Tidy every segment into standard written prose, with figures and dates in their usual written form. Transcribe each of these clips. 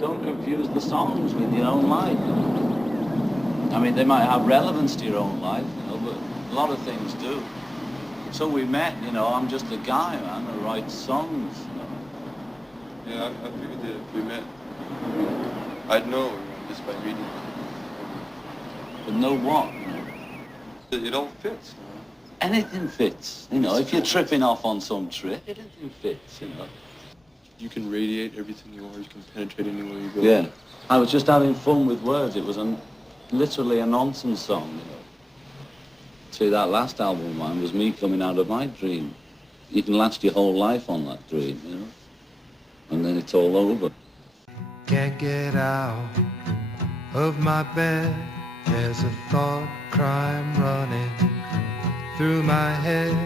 don't confuse the songs with your own life. I mean, they might have relevance to your own life, but a lot of things do. So we met, I'm just a guy, man, who writes songs. Yeah, I figured that if we met, I'd know just by reading it. But know what? It all fits. Anything fits. If you're tripping off on some trip, anything fits, You can radiate everything you are. You can penetrate anywhere you go. Yeah. I was just having fun with words. It was literally a nonsense song, See, that last album of mine was me coming out of my dream. You can last your whole life on that dream, And then it's all over. Can't get out of my bed. There's a thought crime running through my head.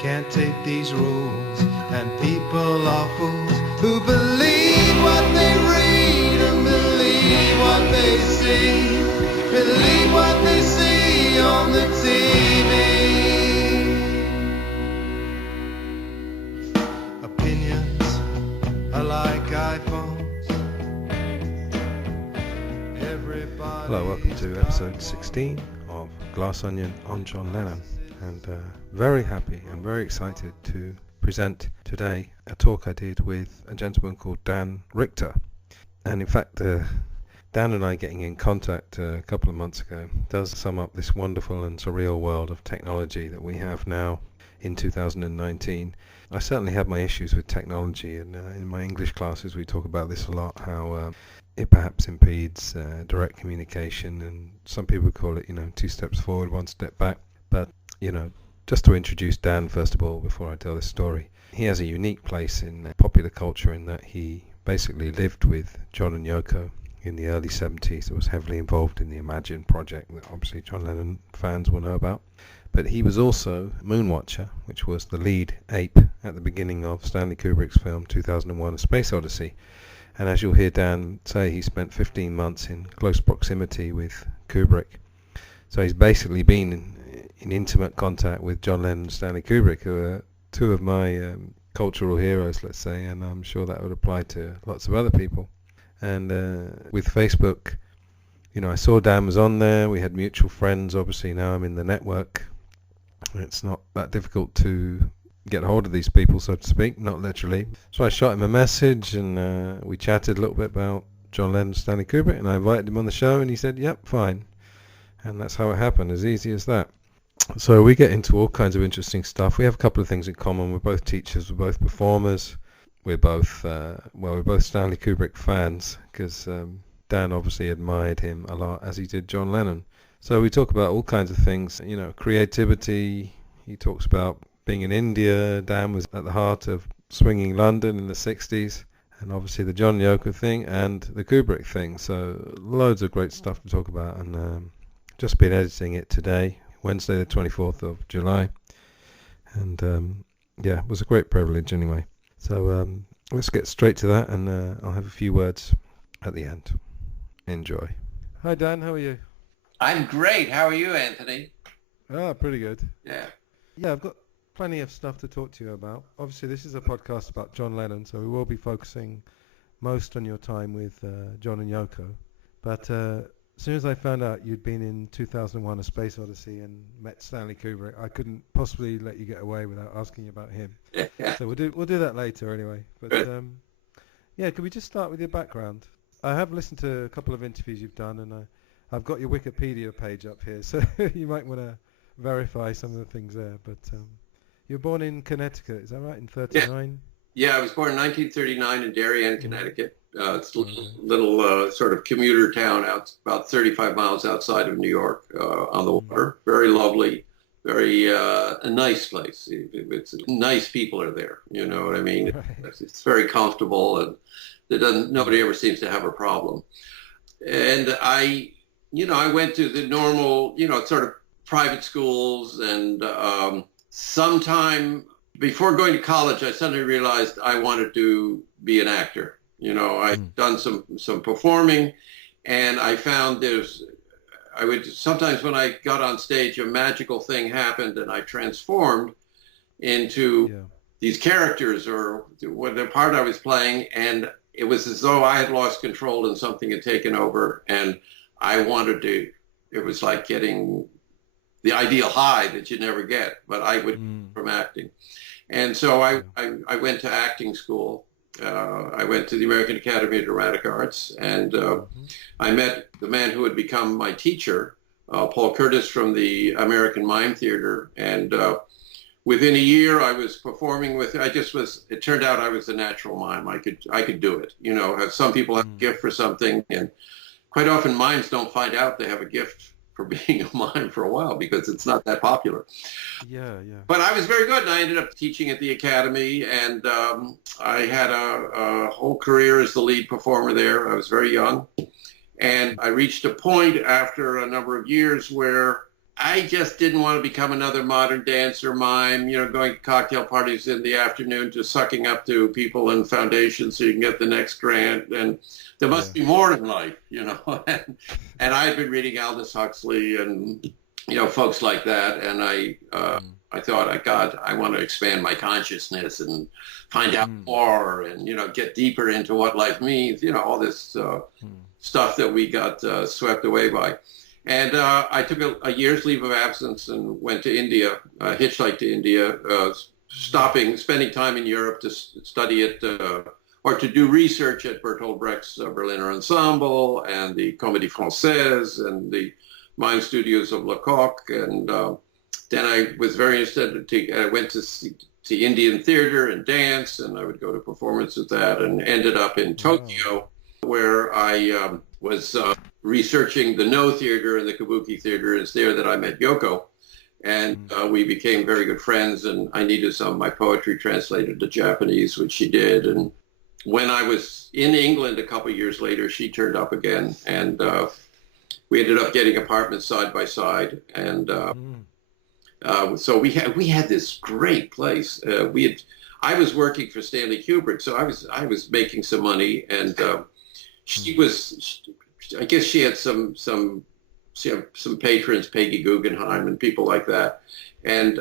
Can't take these rules, and people are fools who believe what they read and believe what they see. Believe what they see on the TV. Opinions are like iPhones. Hello, welcome to episode 16 of Glass Onion on John Lennon, and very happy and very excited to present today a talk I did with a gentleman called Dan Richter. And in fact, Dan and I getting in contact a couple of months ago does sum up this wonderful and surreal world of technology that we have now in 2019. I certainly have my issues with technology, and in my English classes we talk about this a lot, how it perhaps impedes direct communication, and some people call it, 2 steps forward, 1 step back. But, just to introduce Dan first of all before I tell this story, he has a unique place in popular culture in that he basically lived with John and Yoko in the early 70s. It was heavily involved in the Imagine project that obviously John Lennon fans will know about. But he was also Moonwatcher, which was the lead ape at the beginning of Stanley Kubrick's film 2001: A Space Odyssey. And as you'll hear Dan say, he spent 15 months in close proximity with Kubrick. So he's basically been in intimate contact with John Lennon and Stanley Kubrick, who are two of my cultural heroes, let's say, and I'm sure that would apply to lots of other people. And with Facebook, I saw Dan was on there. We had mutual friends. Obviously now I'm in the network. It's not that difficult to get hold of these people, so to speak, not literally. So I shot him a message, and we chatted a little bit about John Lennon and Stanley Kubrick, and I invited him on the show, and he said, yep, fine. And that's how it happened, as easy as that. So we get into all kinds of interesting stuff. We have a couple of things in common. We're both teachers, we're both performers, we're both Stanley Kubrick fans, because Dan obviously admired him a lot, as he did John Lennon. So we talk about all kinds of things, creativity. He talks about being in India. Dan was at the heart of swinging London in the 60s, and obviously the John Yoko thing and the Kubrick thing. So loads of great stuff to talk about, and just been editing it today, Wednesday the 24th of July. And it was a great privilege anyway. So let's get straight to that, and I'll have a few words at the end. Enjoy. Hi Dan, how are you? I'm great. How are you, Anthony? Pretty good. Yeah. Yeah, I've got plenty of stuff to talk to you about. Obviously, this is a podcast about John Lennon, so we will be focusing most on your time with John and Yoko. But as soon as I found out you'd been in 2001: A Space Odyssey and met Stanley Kubrick, I couldn't possibly let you get away without asking you about him. So we'll do that later anyway. But could we just start with your background? I have listened to a couple of interviews you've done, and I've got your Wikipedia page up here, so you might want to verify some of the things there. But you were born in Connecticut, is that right, in 39? Yeah, I was born in 1939 in Darien, Connecticut. It's a little sort of commuter town out about 35 miles outside of New York on the water. Very lovely, very a nice place. It's nice people are there, you know what I mean? Right. It's very comfortable, and nobody ever seems to have a problem. And I went to the normal, sort of private schools, and sometime before going to college, I suddenly realized I wanted to be an actor. I'd done some performing, and I found sometimes when I got on stage, a magical thing happened, and I transformed into these characters or what the part I was playing, and it was as though I had lost control and something had taken over, and I wanted to, it was like getting the ideal high that you never get, but I would from acting. And so I went to acting school. I went to the American Academy of Dramatic Arts, and I met the man who had become my teacher, Paul Curtis from the American Mime Theater. And within a year, I was performing with, it turned out I was a natural mime. I could do it. You know, some people have a gift for something, and quite often mimes don't find out they have a gift for being a mime for a while because it's not that popular. Yeah. But I was very good, and I ended up teaching at the Academy, and I had a whole career as the lead performer there. I was very young, and I reached a point after a number of years where I just didn't want to become another modern dancer mime, you know, going to cocktail parties in the afternoon, just sucking up to people in foundations so you can get the next grant. And there must be more in life, you know. And I had been reading Aldous Huxley and, you know, folks like that. And I thought, God, I want to expand my consciousness and find out more and, you know, get deeper into what life means, you know, all this stuff that we got swept away by. And I took a year's leave of absence and went to India, hitchhiked to India, spending time in Europe to study it, or to do research at Bertolt Brecht's Berliner Ensemble and the Comédie Française and the mime studios of Lecoq. And then I was very interested. I went to Indian theater and dance, and I would go to performances of that, and ended up in Tokyo, where I was researching the No Theater and the Kabuki Theater. It's there that I met Yoko, and we became very good friends, and I needed some of my poetry translated to Japanese, which she did. And when I was in England a couple of years later, she turned up again, and we ended up getting apartments side by side. And so we had this great place. I was working for Stanley Kubrick, so I was making some money, and I guess she had some patrons, Peggy Guggenheim and people like that. And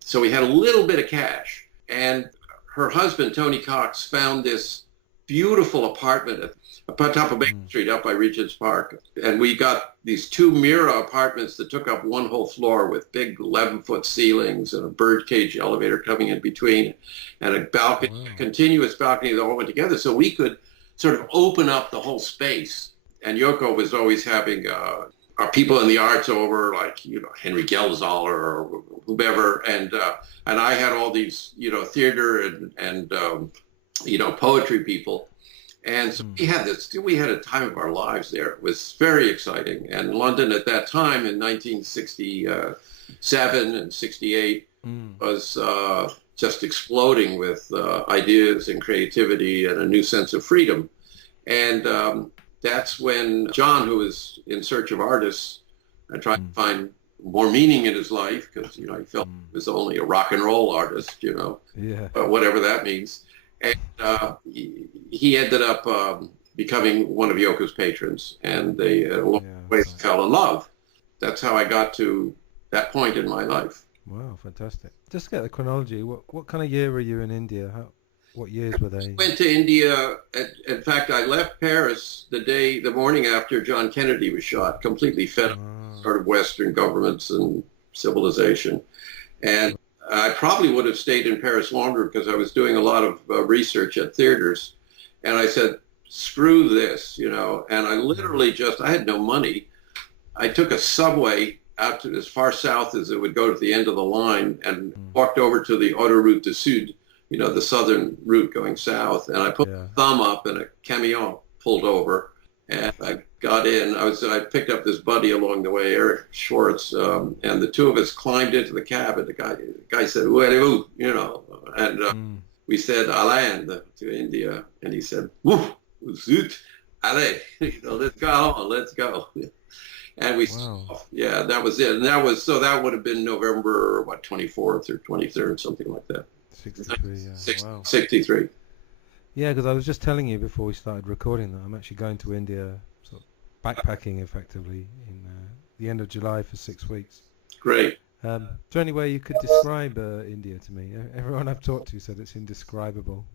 so we had a little bit of cash. And her husband, Tony Cox, found this beautiful apartment at top of Baker Street up by Regent's Park. And we got these 2 Mira apartments that took up one whole floor with big 11-foot ceilings and a birdcage elevator coming in between, and a balcony, a continuous balcony that all went together. So we could sort of open up the whole space. And Yoko was always having our people in the arts over, like, you know, Henry Geldzahler or whoever, and I had all these, you know, theater and you know, poetry people, and so we had a time of our lives there. It was very exciting, and London at that time in 1967 and 68 was just exploding with ideas and creativity and a new sense of freedom, and that's when John, who was in search of artists and trying to find more meaning in his life, because, you know, he felt he was only a rock and roll artist, you know, whatever that means. And he ended up becoming one of Yoko's patrons, and they fell in love. That's how I got to that point in my life. Wow, fantastic. Just to get the chronology, what kind of year were you in India? What years were they? I went to India. In fact, I left Paris the morning after John Kennedy was shot, completely fed up with sort of Western governments and civilization. And I probably would have stayed in Paris longer because I was doing a lot of research at theaters. And I said, screw this, you know. And I literally I had no money. I took a subway out to as far south as it would go to the end of the line and walked over to the Autoroute du Sud, you know, the southern route going south, and I put my thumb up, and a camion pulled over, and I got in. I picked up this buddy along the way, Eric Schwartz, and the two of us climbed into the cab, and the guy said, "Où allez-vous?" You know, and we said, "Alain," to India, and he said, "Woo, zut, allez, you know, let's go." And we, that was it, and that would have been November 24th or 23rd, something like that. 63, yeah. Wow. 63. Yeah, because I was just telling you before we started recording that I'm actually going to India, sort of backpacking effectively, in the end of July for 6 weeks. Great. Is there any way you could describe India to me? Everyone I've talked to said it's indescribable.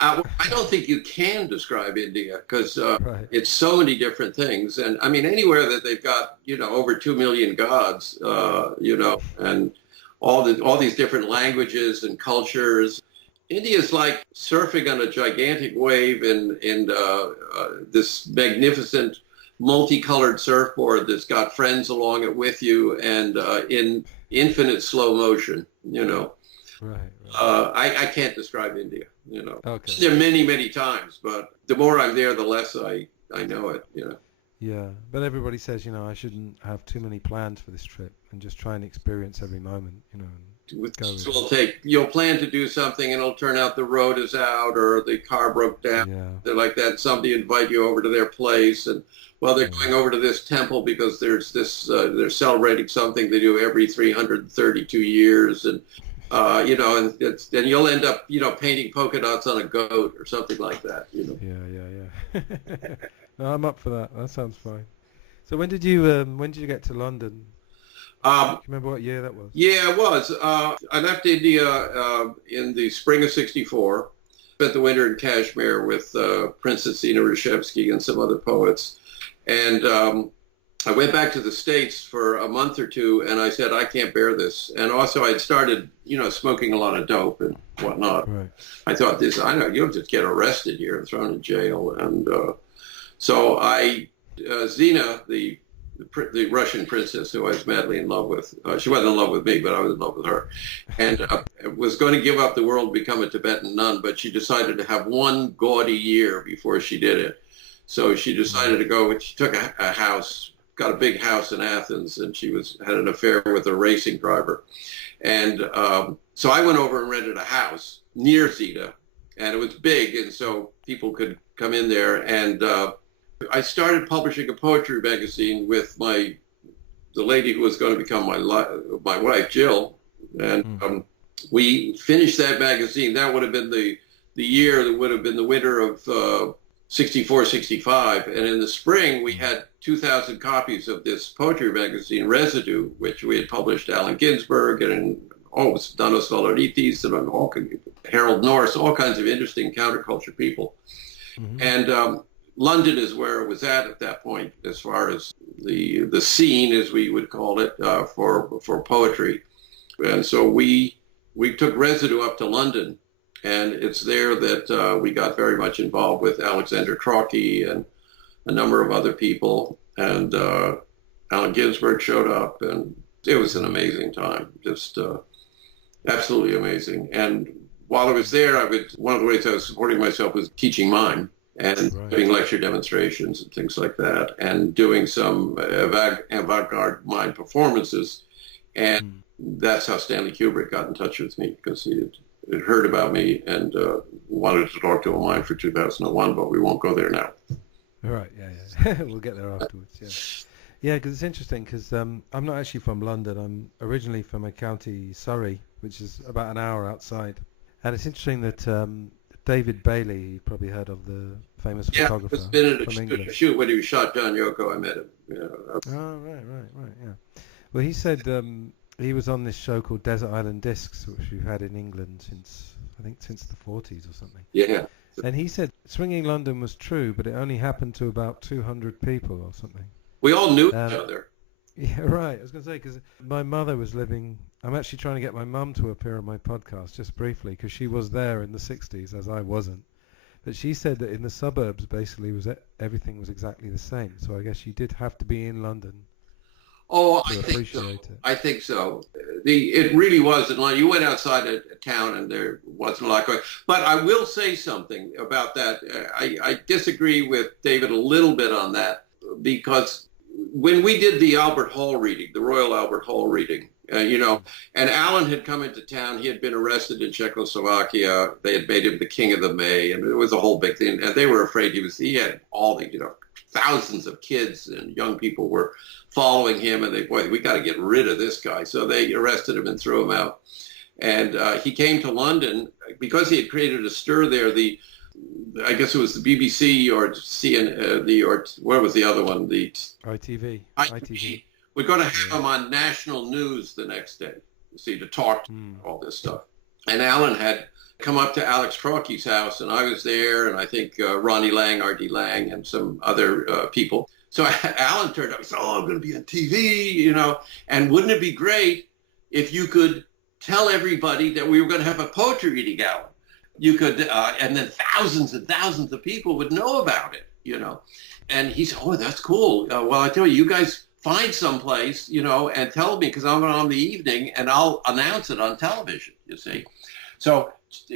I don't think you can describe India because Right. it's so many different things. And I mean, anywhere that they've got, over 2 million gods, and all these different languages and cultures. India is like surfing on a gigantic wave in this magnificent multicolored surfboard that's got friends along it with you and in infinite slow motion, Right. I can't describe India, Okay. There many, many times, but the more I'm there, the less I know it, Yeah, but everybody says, I shouldn't have too many plans for this trip and just try and experience every moment, and go with it. You'll plan to do something and it'll turn out the road is out or the car broke down. Yeah. They're like that. Somebody invite you over to their place and, they're going over to this temple because there's this, they're celebrating something they do every 332 years. And, and you'll end up, painting polka dots on a goat or something like that, Yeah. No, I'm up for that. That sounds fine. So when did you get to London? Do you remember what year that was? Yeah, it was. I left India in the spring of '64. Spent the winter in Kashmir with Princess Zina Rashevsky and some other poets. And I went back to the States for a month or two, and I said, I can't bear this. And also I'd started, smoking a lot of dope and whatnot. Right. I thought you'll just get arrested here and thrown in jail. And so Zina, the Russian princess who I was madly in love with, she wasn't in love with me, but I was in love with her, and was going to give up the world and become a Tibetan nun, but she decided to have one gaudy year before she did it. So she decided to go, she took a house, got a big house in Athens, and she had an affair with a racing driver. And so I went over and rented a house near Zita, and it was big, and so people could come in there. And I started publishing a poetry magazine with the lady who was going to become my wife, Jill. And we finished that magazine. That would have been the year that would have been the winter of 64, 65. And in the spring, we had 2,000 copies of this poetry magazine, Residue, which we had published Allen Ginsberg and Danos Valeritis and Harold Norris, all kinds of interesting counterculture people. Mm-hmm. And London is where it was at that point, as far as the scene, as we would call it, for poetry. And so we took Residue up to London. And it's there that we got very much involved with Alexander Trocki and a number of other people. And Allen Ginsberg showed up, and it was an amazing time, just absolutely amazing. And while I was there, one of the ways I was supporting myself was teaching mime and doing lecture demonstrations and things like that, and doing some avant-garde mime performances. And that's how Stanley Kubrick got in touch with me, because he had heard about me and wanted to talk to a mime for 2001, but we won't go there now. All right, yeah. We'll get there afterwards, yeah. Yeah, because it's interesting, because I'm not actually from London. I'm originally from a county, Surrey, which is about an hour outside. And it's interesting that David Bailey, you probably heard of, the famous photographer it's been from England. a shoot when he shot John Yoko. I met him. Oh, right, yeah. Well, he said he was on this show called Desert Island Discs, which we've had in England since the 40s or something. Yeah. And he said Swinging London was true, but it only happened to about 200 people or something. We all knew each other. Yeah, right. I was going to say, because my mother was living... I'm actually trying to get my mum to appear on my podcast, just briefly, because she was there in the 60s, as I wasn't. But she said that in the suburbs, basically, everything was exactly the same. So I guess you did have to be in London. Oh, I think so. It really was. You went outside a town and there wasn't a lot going. But I will say something about that. I disagree with David a little bit on that, because when we did the Albert Hall reading, the Royal Albert Hall reading, and Alan had come into town. He had been arrested in Czechoslovakia. They had made him the King of the May, and it was a whole big thing. And they were afraid he had all the, thousands of kids and young people were following him, and we got to get rid of this guy. So they arrested him and threw him out. And he came to London because he had created a stir there. I guess it was the BBC or CNN, or what was the other one? The ITV. We're going to have him on national news the next day, to talk to all this stuff. And Alan had come up to Alex Trocchi's house, and I was there, and I think Ronnie Lang, R.D. Lang, and some other people. So Alan turned up and said, oh, I'm going to be on TV, you know, and wouldn't it be great if you could tell everybody that we were going to have a poetry reading, Alan? You could, and then thousands and thousands of people would know about it, you know. And he said, oh, that's cool. Well, I tell you, you guys find someplace, you know, and tell me, because I'm on the evening, and I'll announce it on television, you see. So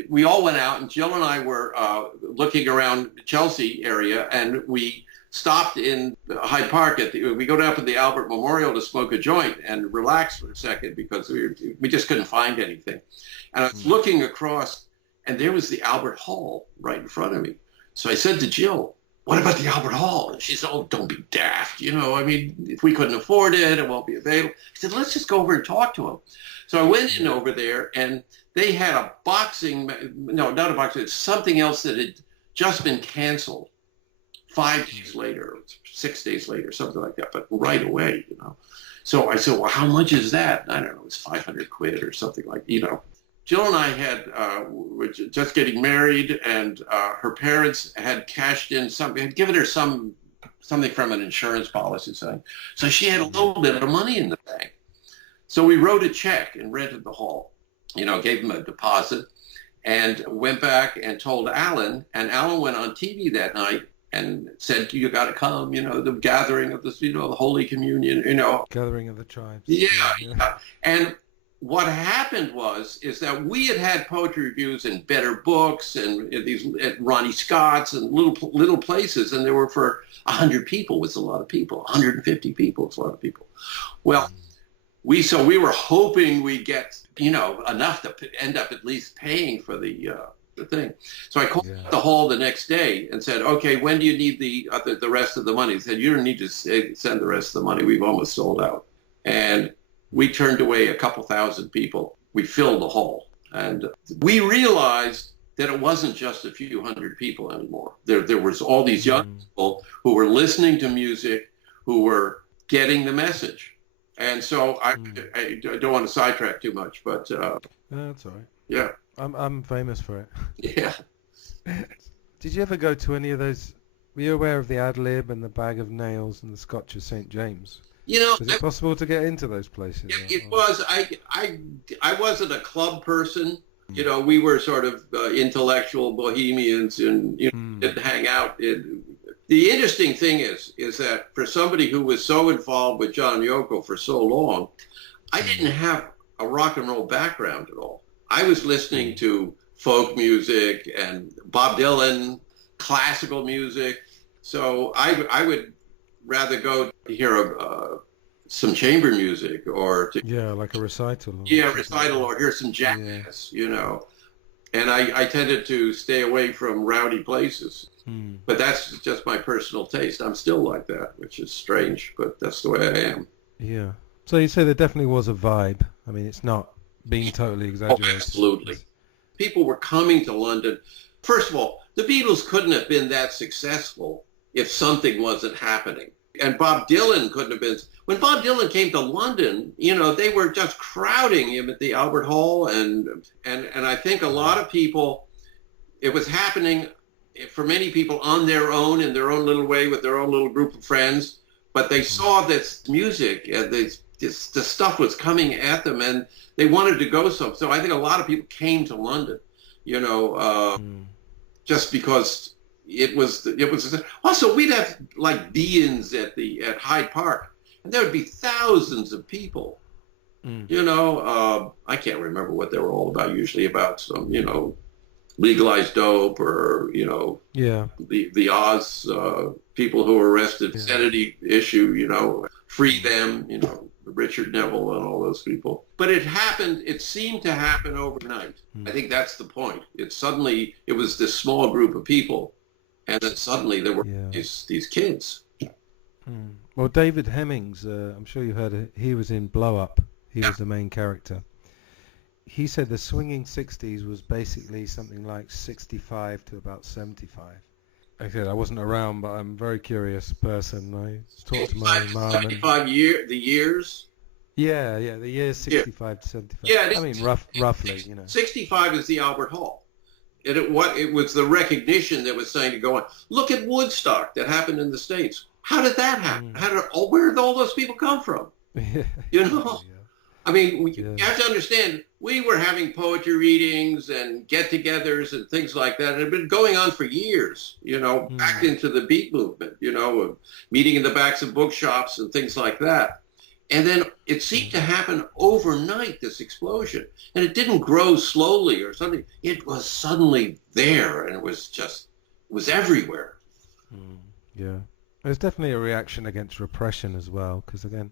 we all went out, and Jill and I were looking around the Chelsea area, and we stopped in Hyde Park. We go down to the Albert Memorial to smoke a joint and relax for a second, because we just couldn't find anything. And I was looking across, and there was the Albert Hall right in front of me. So I said to Jill, what about the Albert Hall? And she said, oh, don't be daft. You know, I mean, if we couldn't afford it, it won't be available. I said, let's just go over and talk to him. So I went in over there, and they had a not a boxing, something else that had just been canceled 5 days later, 6 days later, something like that, but right away, you know. So I said, well, how much is that? I don't know, it's 500 quid or something like, you know. Jill and I were just getting married, and her parents had cashed in had given her something from an insurance policy, so she had a little bit of money in the bank. So we wrote a check and rented the hall, you know, gave him a deposit, and went back and told Alan, and Alan went on TV that night and said, you got to come, you know, the gathering of this, you know, the Holy Communion, you know. Gathering of the tribes. Yeah. And what happened is that we had poetry reviews in Better Books and at Ronnie Scott's and little places, and there were for 100 people was a lot of people, 150 people was a lot of people. Well, we were hoping we'd get, you know, enough to end up at least paying for the thing. So I called the hall the next day and said, okay, when do you need the rest of the money? He said, you don't need to send the rest of the money. We've almost sold out. And we turned away a couple thousand people. We filled the hall. And we realized that it wasn't just a few hundred people anymore. There was all these young people who were listening to music, who were getting the message. And so I don't want to sidetrack too much, but... no, that's all right. Yeah. I'm famous for it. Yeah. Did you ever go to any of those... Were you aware of the Ad Lib and the Bag of Nails and the Scotch of St. James? You know, was it possible to get into those places? It was. I wasn't a club person. You know, we were sort of intellectual bohemians, and you know, didn't hang out. The interesting thing is that for somebody who was so involved with John Yoko for so long, I didn't have a rock and roll background at all. I was listening to folk music and Bob Dylan, classical music. So I would rather go to hear some chamber music or like a recital. Recital, or hear some jazz, you know. And I tended to stay away from rowdy places. But that's just my personal taste. I'm still like that, which is strange, but that's the way I am. Yeah. So you say there definitely was a vibe. I mean, it's not being totally exaggerated. Oh, absolutely. People were coming to London. First of all, the Beatles couldn't have been that successful if something wasn't happening. And Bob Dylan couldn't have been. When Bob Dylan came to London, you know, they were just crowding him at the Albert Hall. And I think a lot of people, it was happening for many people on their own, in their own little way, with their own little group of friends. But they saw this music and the stuff was coming at them, and they wanted to go some. So I think a lot of people came to London, you know, just because it was also, we'd have like be-ins at Hyde Park, and there would be thousands of people. You know, I can't remember what they were all about. Usually about some, you know, legalized dope, or you know, the Oz people who were arrested, Kennedy issue, you know, free them, you know, Richard Neville and all those people. But it seemed to happen overnight. I think that's the point. It was this small group of people, and then suddenly there were these kids. Well, David Hemmings, I'm sure you heard it, he was in Blow Up. He was the main character. He said the swinging 60s was basically something like 65 to about 75. I said I wasn't around, but I'm a very curious person. I talked to my mum. 75 the years? Yeah, the years 65 to 75. Yeah, I mean, roughly, you know. 65 is the Albert Hall. It was the recognition that was saying to go on. Look at Woodstock that happened in the States. How did that happen? Where did all those people come from? You know? Yeah. I mean, you have to understand, we were having poetry readings and get-togethers and things like that. It had been going on for years, you know, back into the beat movement, you know, meeting in the backs of bookshops and things like that. And then it seemed to happen overnight, this explosion. And it didn't grow slowly or something. It was suddenly there, and it was everywhere. Yeah. There's definitely a reaction against repression as well, because again,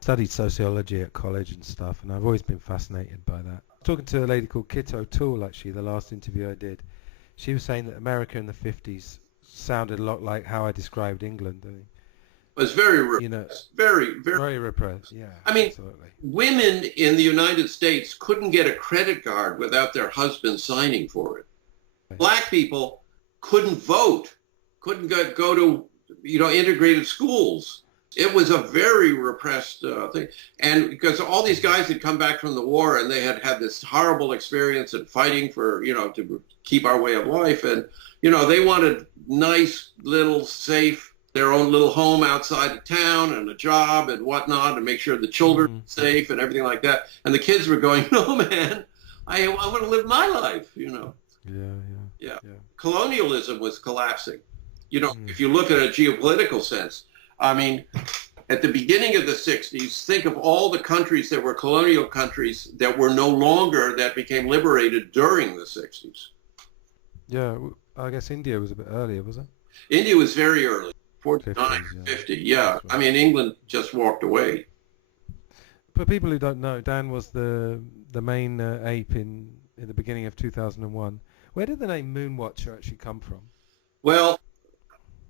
studied sociology at college and stuff, and I've always been fascinated by that. Talking to a lady called Kit O'Toole, actually, the last interview I did, she was saying that America in the 50s sounded a lot like how I described England. It was very repressed, you know, very repressed. Yeah, I mean, absolutely. Women in the United States couldn't get a credit card without their husband signing for it. Black people couldn't vote, couldn't go to, you know, integrated schools. It was a very repressed thing. And because all these guys had come back from the war and they had this horrible experience and fighting for, you know, to keep our way of life. And, you know, they wanted nice, little, safe, their own little home outside of town and a job and whatnot, and make sure the children were safe and everything like that. And the kids were going, no, man, I want to live my life, you know. Yeah. Colonialism was collapsing. You know, if you look at a geopolitical sense, I mean, at the beginning of the 60s, think of all the countries that were colonial countries that were no longer, that became liberated during the 60s. Yeah, I guess India was a bit earlier, was it? India was very early, 49, 50s, 50, yeah. I mean, England just walked away. For people who don't know, Dan was the main ape in the beginning of 2001. Where did the name Moonwatcher actually come from? Well,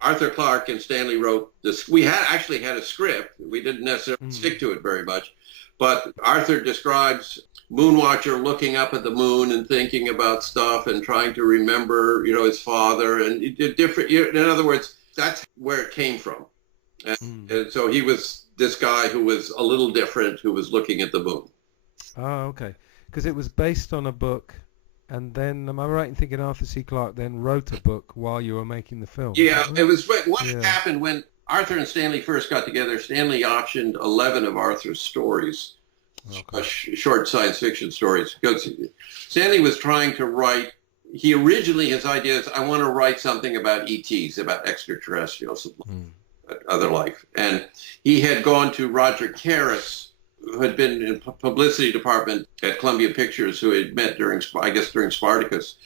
Arthur Clarke and Stanley wrote this. We actually had a script. We didn't necessarily stick to it very much. But Arthur describes Moonwatcher looking up at the moon and thinking about stuff and trying to remember, you know, his father. And it did different. In other words, that's where it came from. And so he was this guy who was a little different, who was looking at the moon. Oh, okay. Because it was based on a book. And then, am I right in thinking Arthur C. Clarke then wrote a book while you were making the film? Yeah, it was what happened when Arthur and Stanley first got together. Stanley optioned 11 of Arthur's stories, short science fiction stories. Because Stanley was trying to write, his idea is, I want to write something about ETs, about extraterrestrials, other life. And he had gone to Roger Karras, who had been in publicity department at Columbia Pictures, who had met during Spartacus,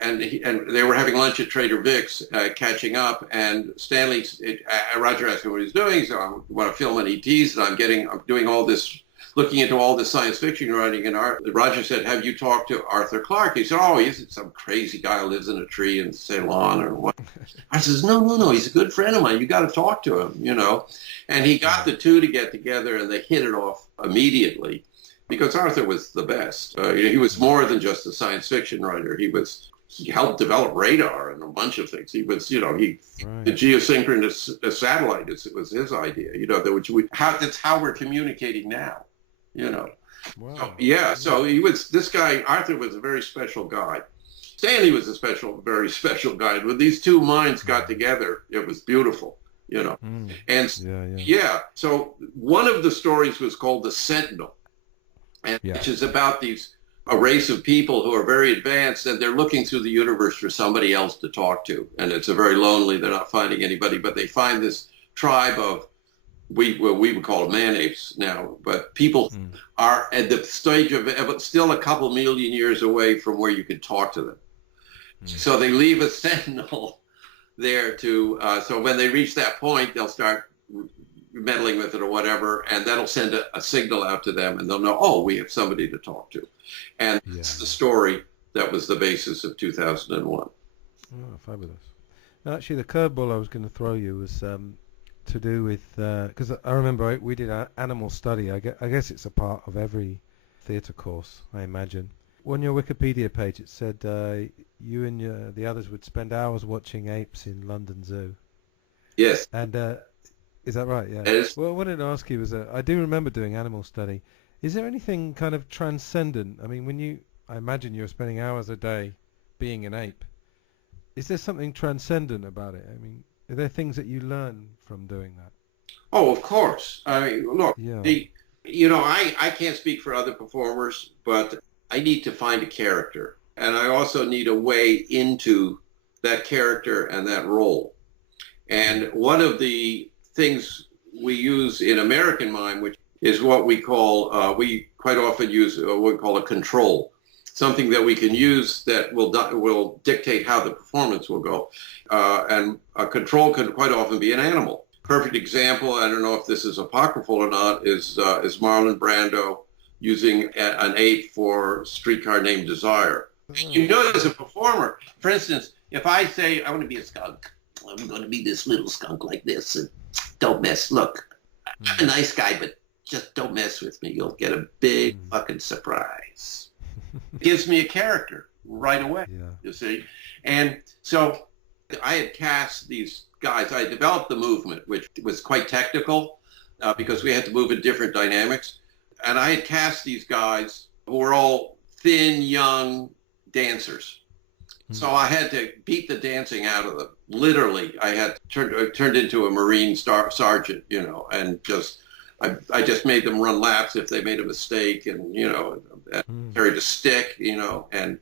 and they were having lunch at Trader Vic's, catching up. And Stanley, Roger asked him what he's doing. So I want to film on ETs, and I'm doing all this, looking into all this science fiction writing. And Roger said, "Have you talked to Arthur Clarke?" He said, "Oh, he's some crazy guy who lives in a tree in Ceylon or what." I says, "No, he's a good friend of mine. You got to talk to him, you know." And he got the two to get together, and they hit it off immediately, because Arthur was the best. He was more than just a science fiction writer. He helped develop radar and a bunch of things. He was, you know, the geosynchronous satellite was his idea. You know, that's how we're communicating now. You know, wow. So this guy. Arthur was a very special guy. Stanley was a very special guy. When these two minds got together, it was beautiful. You know, and so one of the stories was called The Sentinel, which is about a race of people who are very advanced, and they're looking through the universe for somebody else to talk to. And it's a very lonely, they're not finding anybody, but they find this tribe of, we would call them man-apes now, but people are at the stage of still a couple million years away from where you could talk to them. So they leave a sentinel there to, so when they reach that point, they'll start meddling with it or whatever, and that'll send a signal out to them, and they'll know, oh, we have somebody to talk to. And it's the story that was the basis of 2001. Oh, fabulous. Now, actually, the curveball I was going to throw you was to do with, because I remember we did an animal study. I guess it's a part of every theatre course, I imagine. On your Wikipedia page, it said you and the others would spend hours watching apes in London Zoo. Yes. And is that right? Yeah. Yes. Well, I wanted to ask you, I do remember doing animal study. Is there anything kind of transcendent? I mean, I imagine you're spending hours a day being an ape. Is there something transcendent about it? I mean, are there things that you learn from doing that? Oh, of course. I mean, look, Yeah. I can't speak for other performers, but I need to find a character. And I also need a way into that character and that role. And one of the things we use in American Mime, which is what we call, we quite often use what we call a control, something that we can use that will dictate how the performance will go. And a control can quite often be an animal. Perfect example, I don't know if this is apocryphal or not, is Marlon Brando using an ape for Streetcar Named Desire. You know, as a performer, for instance, if I say, I want to be a skunk, I'm going to be this little skunk like this, and don't mess, look, I'm a nice guy, but just don't mess with me. You'll get a big fucking surprise. It gives me a character right away, you see. And so I had cast these guys. I developed the movement, which was quite technical because we had to move in different dynamics. And I had cast these guys who were all thin, young dancers. So I had to beat the dancing out of them. Literally, I had turned into a Marine sergeant, you know, and I just made them run laps if they made a mistake, and you know, carried a stick, you know, and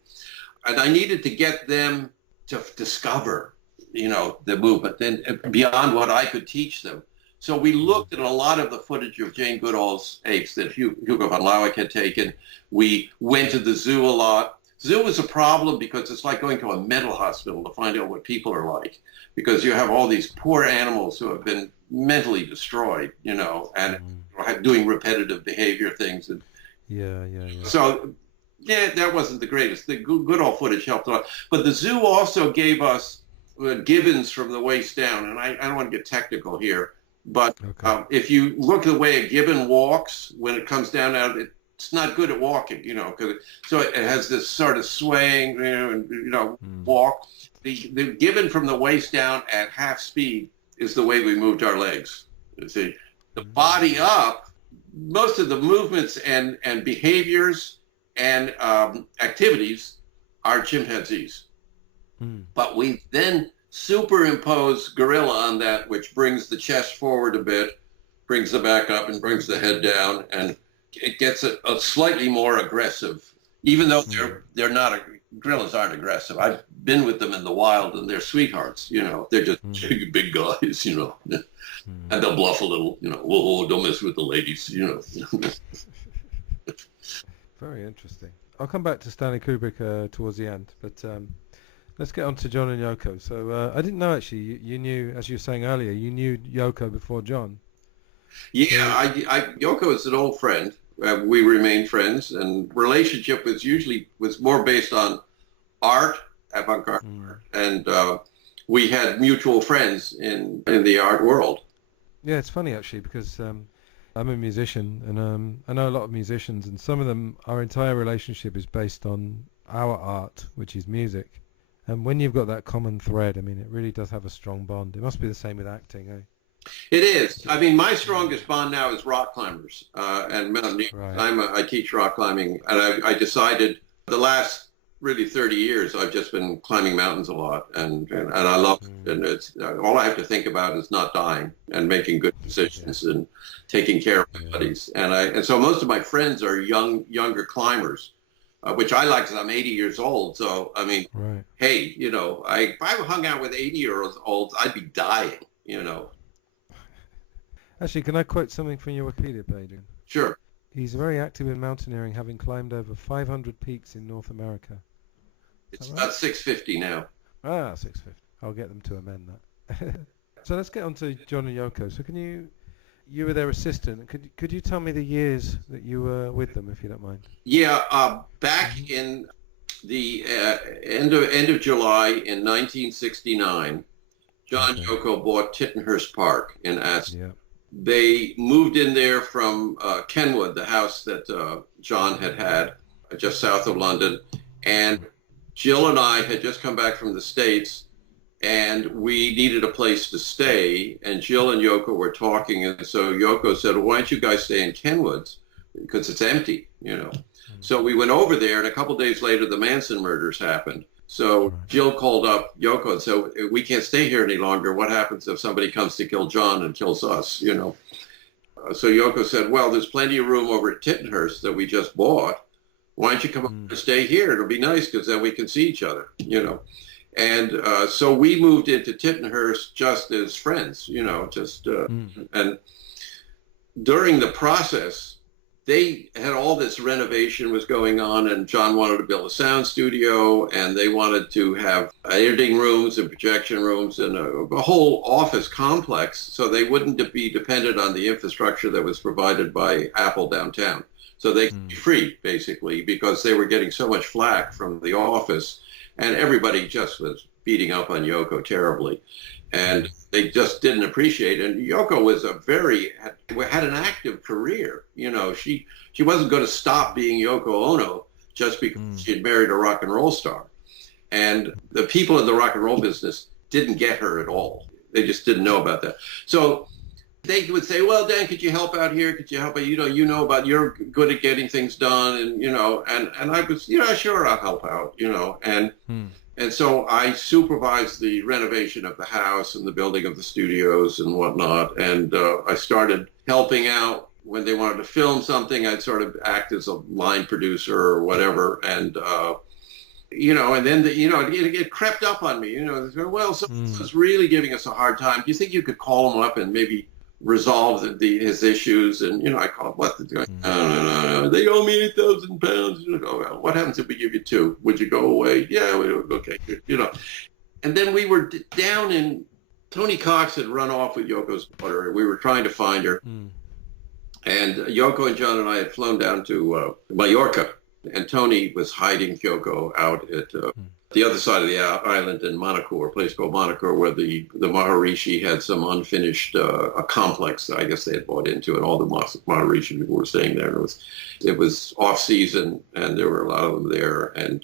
I needed to get them to discover, you know, the movement then beyond what I could teach them. So we looked at a lot of the footage of Jane Goodall's apes that Hugo von Lawick had taken. We went to the zoo a lot. Zoo is a problem because it's like going to a mental hospital to find out what people are like, because you have all these poor animals who have been mentally destroyed, you know, and doing repetitive behavior things. And so, yeah, that wasn't the greatest. The Goodall footage helped a lot. But the zoo also gave us gibbons from the waist down, and I don't want to get technical here, but if you look at the way a gibbon walks when it comes down out, it's not good at walking, you know, so it has this sort of swaying, you know, walk. The gibbon from the waist down at half speed is the way we moved our legs. You see, the body up, most of the movements and behaviors and activities are chimpanzees. But we then superimpose gorilla on that, which brings the chest forward a bit, brings the back up, and brings the head down, and it gets a slightly more aggressive, even though they're not, gorillas aren't aggressive. I've been with them in the wild, and they're sweethearts, you know. They're just big guys, you know. And they'll bluff a little, you know, whoa, don't mess with the ladies, you know. Very interesting. I'll come back to Stanley Kubrick towards the end, but let's get on to John and Yoko. So I didn't know, actually, you knew, as you were saying earlier, you knew Yoko before John. Yeah, Yoko is an old friend. We remain friends, and relationship was more based on art, avant-garde art, and we had mutual friends in the art world. Yeah, it's funny actually, because I'm a musician, and I know a lot of musicians, and some of them, our entire relationship is based on our art, which is music. And when you've got that common thread, I mean, it really does have a strong bond. It must be the same with acting, eh? It is. I mean, my strongest bond now is rock climbers and mountaineers. Right. I teach rock climbing, and I decided the last really 30 years I've just been climbing mountains a lot, and I love it. And it's all I have to think about is not dying and making good decisions and taking care of my buddies. And so most of my friends are younger climbers, which I like because I'm 80 years old. So I mean, hey, you know, if I hung out with 80-year-olds, I'd be dying, you know. Actually, can I quote something from your Wikipedia page? Sure. He's very active in mountaineering, having climbed over 500 peaks in North America. It's about 650 now. 650. I'll get them to amend that. So let's get on to John and Yoko. So you were their assistant. Could you tell me the years that you were with them, if you don't mind? Yeah, back in the end of July in 1969, John Yoko bought Tittenhurst Park in Aston. Yeah. They moved in there from Kenwood, the house that John had just south of London. And Jill and I had just come back from the States, and we needed a place to stay. And Jill and Yoko were talking, and so Yoko said, well, why don't you guys stay in Kenwood's? Because it's empty, you know. So we went over there, and a couple days later, the Manson murders happened. So Jill called up Yoko and said, we can't stay here any longer. What happens if somebody comes to kill John and kills us, you know? So Yoko said, well, there's plenty of room over at Tittenhurst that we just bought. Why don't you come up and stay here? It'll be nice because then we can see each other, you know? And so we moved into Tittenhurst just as friends, you know, and during the process, they had all this renovation was going on, and John wanted to build a sound studio, and they wanted to have editing rooms and projection rooms and a whole office complex, so they wouldn't be dependent on the infrastructure that was provided by Apple downtown. So they could be free, basically, because they were getting so much flack from the office, and everybody just was beating up on Yoko terribly. And they just didn't appreciate it. And Yoko was had an active career. You know, she wasn't going to stop being Yoko Ono just because she had married a rock and roll star. And the people in the rock and roll business didn't get her at all. They just didn't know about that. So they would say, well, Dan, could you help out here? Could you help out? You know about, you're good at getting things done. And, you know, and I was, sure, I'll help out, you know, and so I supervised the renovation of the house and the building of the studios and whatnot. And I started helping out when they wanted to film something. I'd sort of act as a line producer or whatever. And, and then, it crept up on me, well, someone's really giving us a hard time. Do you think you could call them up and maybe resolve his issues? And, I call him, no, they owe me £8,000. Well, what happens if we give you $2,000? Would you go away? Yeah, okay, And then we were down in, Tony Cox had run off with Yoko's daughter, and we were trying to find her. And Yoko and John and I had flown down to Mallorca, and Tony was hiding Yoko out at the other side of the island in Monaco, a place called Monaco, where the Maharishi had some unfinished a complex that I guess they had bought into, and all the Maharishi people were staying there. And it was off season, and there were a lot of them there. And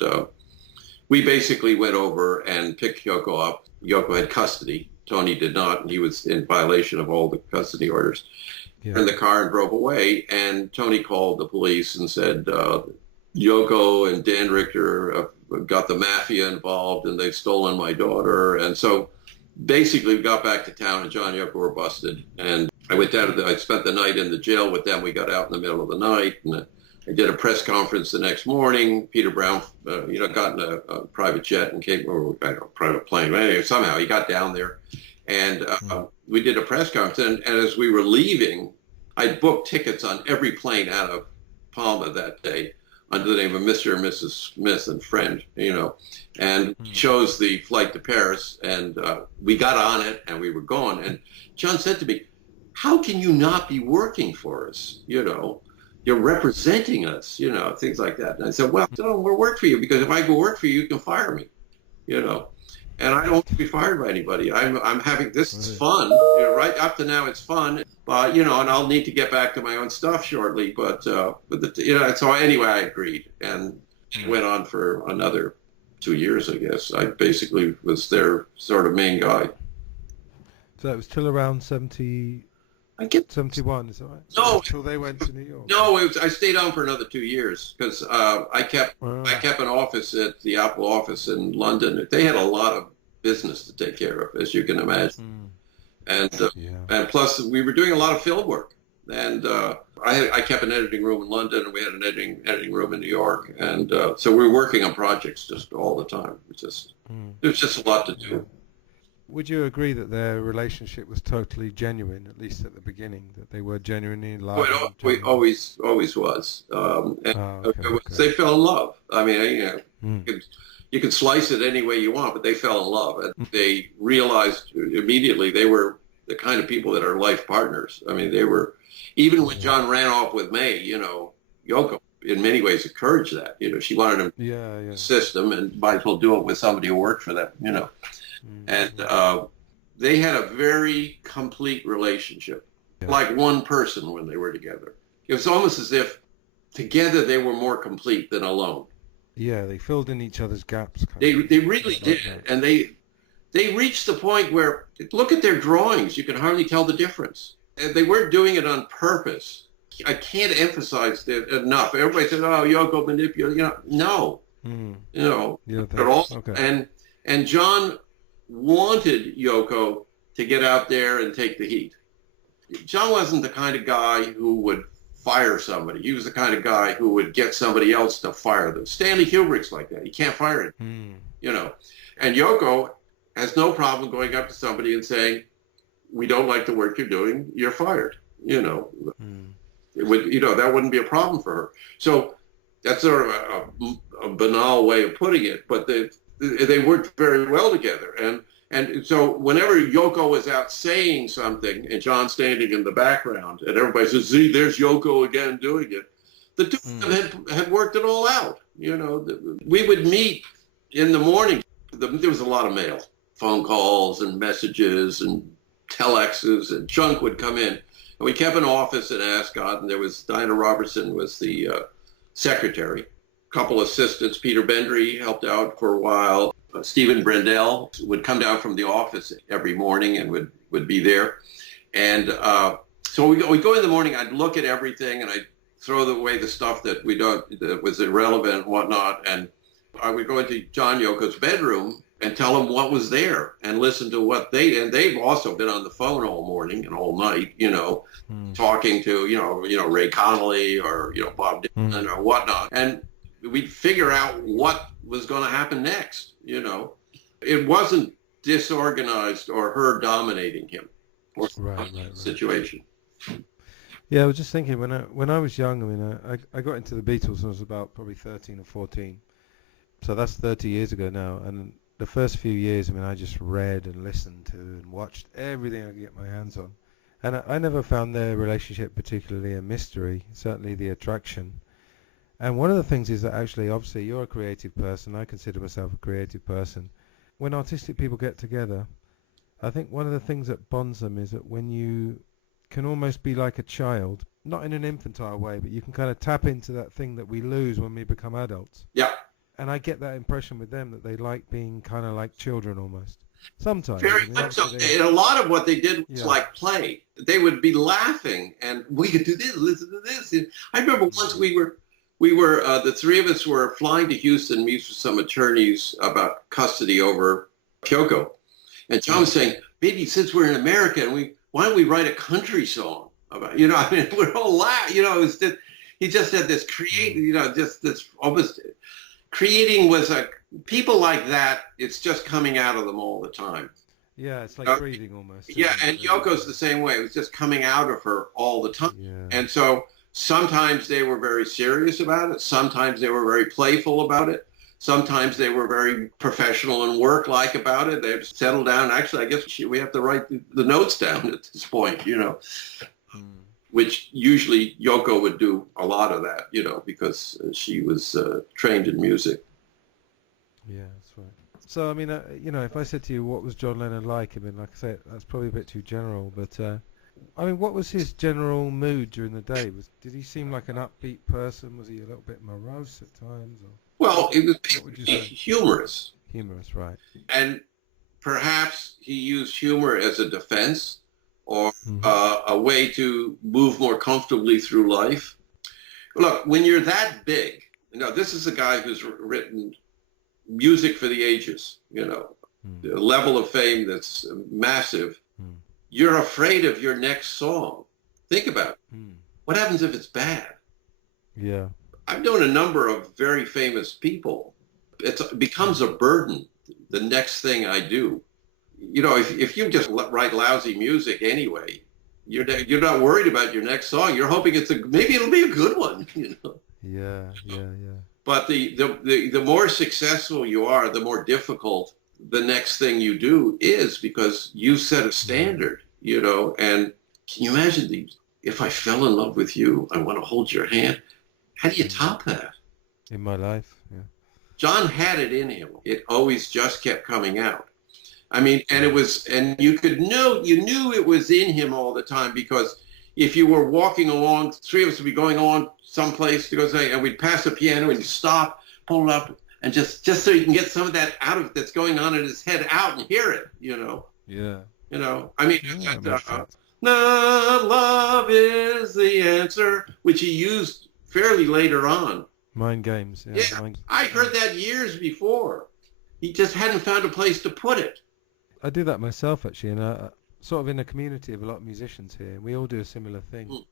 we basically went over and picked Yoko up. Yoko had custody. Tony did not, and he was in violation of all the custody orders. Yeah. In the car and drove away. And Tony called the police and said, Yoko and Dan Richter got the mafia involved, and they've stolen my daughter. And so basically we got back to town, and John and Yoko were busted. And I went down I spent the night in the jail with them. We got out in the middle of the night, and I did a press conference the next morning. Peter Brown, got in a private jet and came, or private plane. Anyway, somehow he got down there, and we did a press conference. And as we were leaving, I booked tickets on every plane out of Palma that day, under the name of Mr. and Mrs. Smith and friend, and chose the flight to Paris, and we got on it, and we were going. And John said to me, how can you not be working for us? You're representing us, things like that. And I said, well, I don't want to work for you, because if I go work for you, you can fire me, and I don't want to be fired by anybody. I'm having, this is fun, right up to now it's fun, but, and I'll need to get back to my own stuff shortly, but so anyway, I agreed, and it went on for another 2 years, I guess. I basically was their sort of main guy. So that was till around 71, is that right? No. Until they went to New York. No, I stayed on for another 2 years, because I kept an office at the Apple office in London. They had a lot of business to take care of, as you can imagine. And plus we were doing a lot of field work. And I kept an editing room in London, and we had an editing room in New York. And so we were working on projects just all the time. There's just a lot to do. Would you agree that their relationship was totally genuine, at least at the beginning, that they were genuinely in love? It always was. They fell in love. I mean, you can slice it any way you want, but they fell in love. And they realized immediately they were the kind of people that are life partners. I mean, they were, even when John ran off with May, Yoko in many ways encouraged that. She wanted him to assist them, and might as well do it with somebody who worked for them, And they had a very complete relationship, like one person when they were together. It was almost as if together they were more complete than alone. Yeah, they filled in each other's gaps. They really did. And they reached the point where, look at their drawings, you can hardly tell the difference. And they weren't doing it on purpose. I can't emphasize that enough. Everybody said, oh, Yoko manipulated. No. You know, Yeah, at all. okay. And John wanted Yoko to get out there and take the heat. John wasn't the kind of guy who would fire somebody. He was the kind of guy who would get somebody else to fire them. Stanley Kubrick's like that. He can't fire him, you know. And Yoko has no problem going up to somebody and saying, "We don't like the work you're doing. You're fired." You know, it would, you know, that wouldn't be a problem for her. So that's sort of a banal way of putting it, but they worked very well together. And so whenever Yoko was out saying something and John standing in the background and everybody says, "See, there's Yoko again doing it," the two of them had worked it all out. You know, we would meet in the morning. There was a lot of mail, phone calls and messages and telexes, and junk would come in. And we kept an office in Ascot, and there was Dinah Robertson was the secretary. A couple assistants, Peter Bendry helped out for a while. Stephen Brendel would come down from the office every morning and would be there. And so we go in the morning, I'd look at everything and I'd throw away the stuff that that was irrelevant and whatnot. And I would go into John Yoko's bedroom and tell him what was there and listen to what and they've also been on the phone all morning and all night, you know, talking to, you know, Ray Connolly or, you know, Bob Dylan or whatnot. And we'd figure out what was going to happen next. You know, it wasn't disorganized or her dominating him or situation. Yeah, I was just thinking when I was young. I mean, I got into the Beatles when I was about probably 13 or 14. So that's 30 years ago now. And the first few years, I mean, I just read and listened to and watched everything I could get my hands on. And I never found their relationship particularly a mystery. Certainly the attraction. And one of the things is that actually, obviously, you're a creative person. I consider myself a creative person. When artistic people get together, I think one of the things that bonds them is that when you can almost be like a child, not in an infantile way, but you can kind of tap into that thing that we lose when we become adults. Yeah. And I get that impression with them that they like being kind of like children almost. Sometimes. Very much so. And a lot of what they did was like play. They would be laughing and we could do this, listen to this. And I remember once we were the three of us were flying to Houston to meet with some attorneys about custody over Kyoko. And John was saying, maybe since we're in America, why don't we write a country song about, you know, I mean, we're all laughing, you know, it was just, he just had this you know, just this almost, creating was people like that, it's just coming out of them all the time. Yeah, it's like breathing almost. Yeah, and Yoko's the same way. It was just coming out of her all the time. Yeah. And so sometimes they were very serious about it. Sometimes they were very playful about it. Sometimes they were very professional and work-like about it. They'd settle down. Actually, I guess we have to write the notes down at this point, you know, which usually Yoko would do a lot of that, you know, because she was trained in music. Yeah, that's right. So, I mean, you know, if I said to you, what was John Lennon like? I mean, like I say, that's probably a bit too general, but I mean, what was his general mood during the day? Did he seem like an upbeat person? Was he a little bit morose at times? Or? Well, it was humorous. Humorous, right. And perhaps he used humor as a defense or a way to move more comfortably through life. Look, when you're that big, you know, this is a guy who's written music for the ages, you know, the level of fame that's massive. You're afraid of your next song. Think about it. What happens if it's bad? Yeah. I've known a number of very famous people. It becomes a burden, the next thing I do. You know, if you just write lousy music anyway, you're not worried about your next song. You're hoping maybe it'll be a good one, you know. Yeah. But the more successful you are, the more difficult the next thing you do is, because you set a standard, you know. And can you imagine if I fell in love with you, I want to hold your hand. How do you top that? In my life, yeah. John had it in him. It always just kept coming out. I mean, and you knew it was in him all the time, because if you were walking along, three of us would be going along someplace to go say, and we'd pass a piano and you stop, pull it up, and just so you can get some of that that's going on in his head out and hear it, you know. Yeah. You know, I mean, love is the answer, which he used fairly later on. Mind games. Yeah, I heard that years before. He just hadn't found a place to put it. I do that myself, actually, and sort of in a community of a lot of musicians here. We all do a similar thing.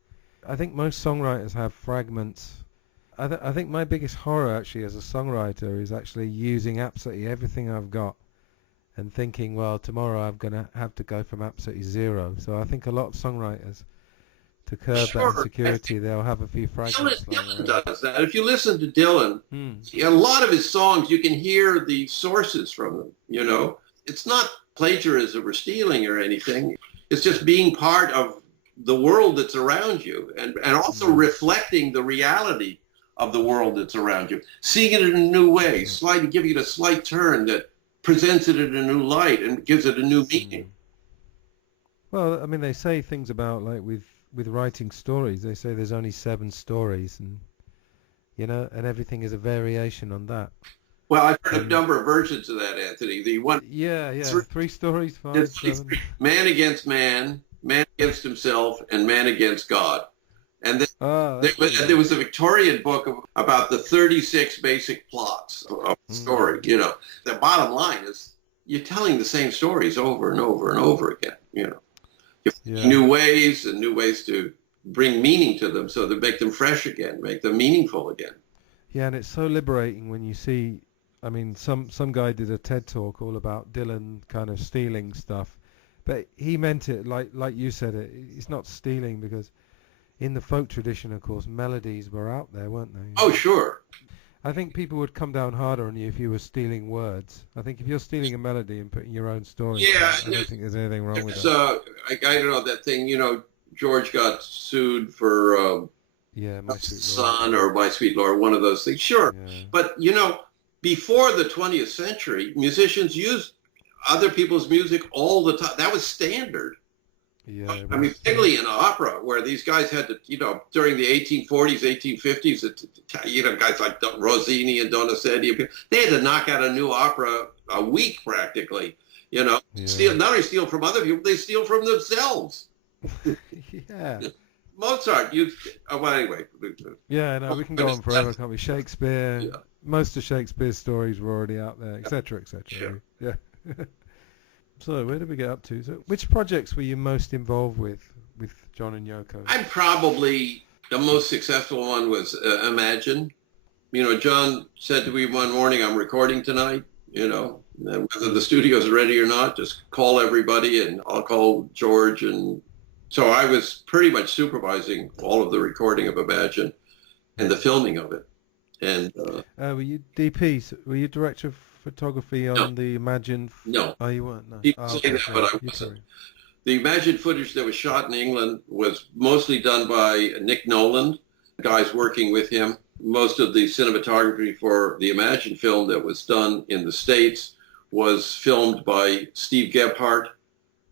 I think most songwriters have fragments. I think my biggest horror, actually, as a songwriter is actually using absolutely everything I've got and thinking, well, tomorrow I'm going to have to go from absolutely zero. So I think a lot of songwriters, to curb that insecurity, they'll have a few fragments. Dylan does that. If you listen to Dylan, a lot of his songs, you can hear the sources from them, you know. It's not plagiarism or stealing or anything. It's just being part of the world that's around you and also reflecting the reality of the world that's around you. Seeing it in a new way, giving it a slight turn that presents it in a new light and gives it a new meaning. Well, I mean, they say things about, like, with writing stories, they say there's only 7 stories, and you know, and everything is a variation on that. Well, I've heard a number of versions of that, Anthony. The one, 3 stories, 5, 7. Man against man, man against himself, and man against God. And then there was a Victorian book about the 36 basic plots of the story. You know, the bottom line is you're telling the same stories over and over and over again. You know. New ways to bring meaning to them, so to make them fresh again, make them meaningful again. Yeah, and it's so liberating when you see, I mean, some guy did a TED talk all about Dylan kind of stealing stuff, but he meant it like you said it. It's not stealing, because in the folk tradition, of course, melodies were out there, weren't they? Oh, sure. I think people would come down harder on you if you were stealing words. I think if you're stealing a melody and putting your own story, I don't think there's anything wrong with that. I don't know that thing. You know, George got sued for My Sweet Son or My Sweet Lord, one of those things. Sure, but you know, before the 20th century, musicians used other people's music all the time. That was standard. Yeah, I mean, particularly in opera, where these guys had to, you know, during the 1840s, 1850s, you know, guys like Rossini and Donizetti, they had to knock out a new opera a week practically, you know. Not only steal from other people, they steal from themselves. Mozart, well, anyway. Yeah, no, we can go on forever, can't we? Shakespeare, most of Shakespeare's stories were already out there, etc., etc. Yeah. So where did we get up to? So which projects were you most involved with John and Yoko? I'm probably the most successful one was Imagine. You know, John said to me one morning, I'm recording tonight, you know, and whether the studio's ready or not, just call everybody, and I'll call George. And so I was pretty much supervising all of the recording of Imagine and the filming of it. And were you DP? Were you director of photography on the Imagine? No. Oh, you weren't? No. People say that, but I wasn't. The Imagine footage that was shot in England was mostly done by Nick Noland, guys working with him. Most of the cinematography for the Imagine film that was done in the States was filmed by Steve Gebhardt,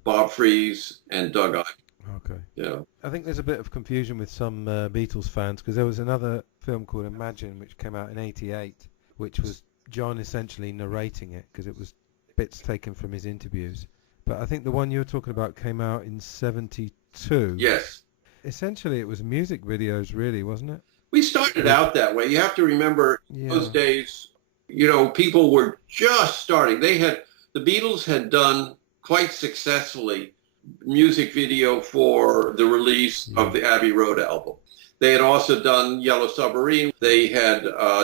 Bob Fries, and Doug Ivey. Okay. Yeah. I think there's a bit of confusion with some Beatles fans, because there was another film called Imagine which came out in '88, which was John essentially narrating it, because it was bits taken from his interviews. But I think the one you were talking about came out in '72. Yes. Essentially, it was music videos, really, wasn't it? We started out that way. You have to remember, those days, you know, people were just starting. The Beatles had done quite successfully music video for the release of the Abbey Road album. They had also done Yellow Submarine. They had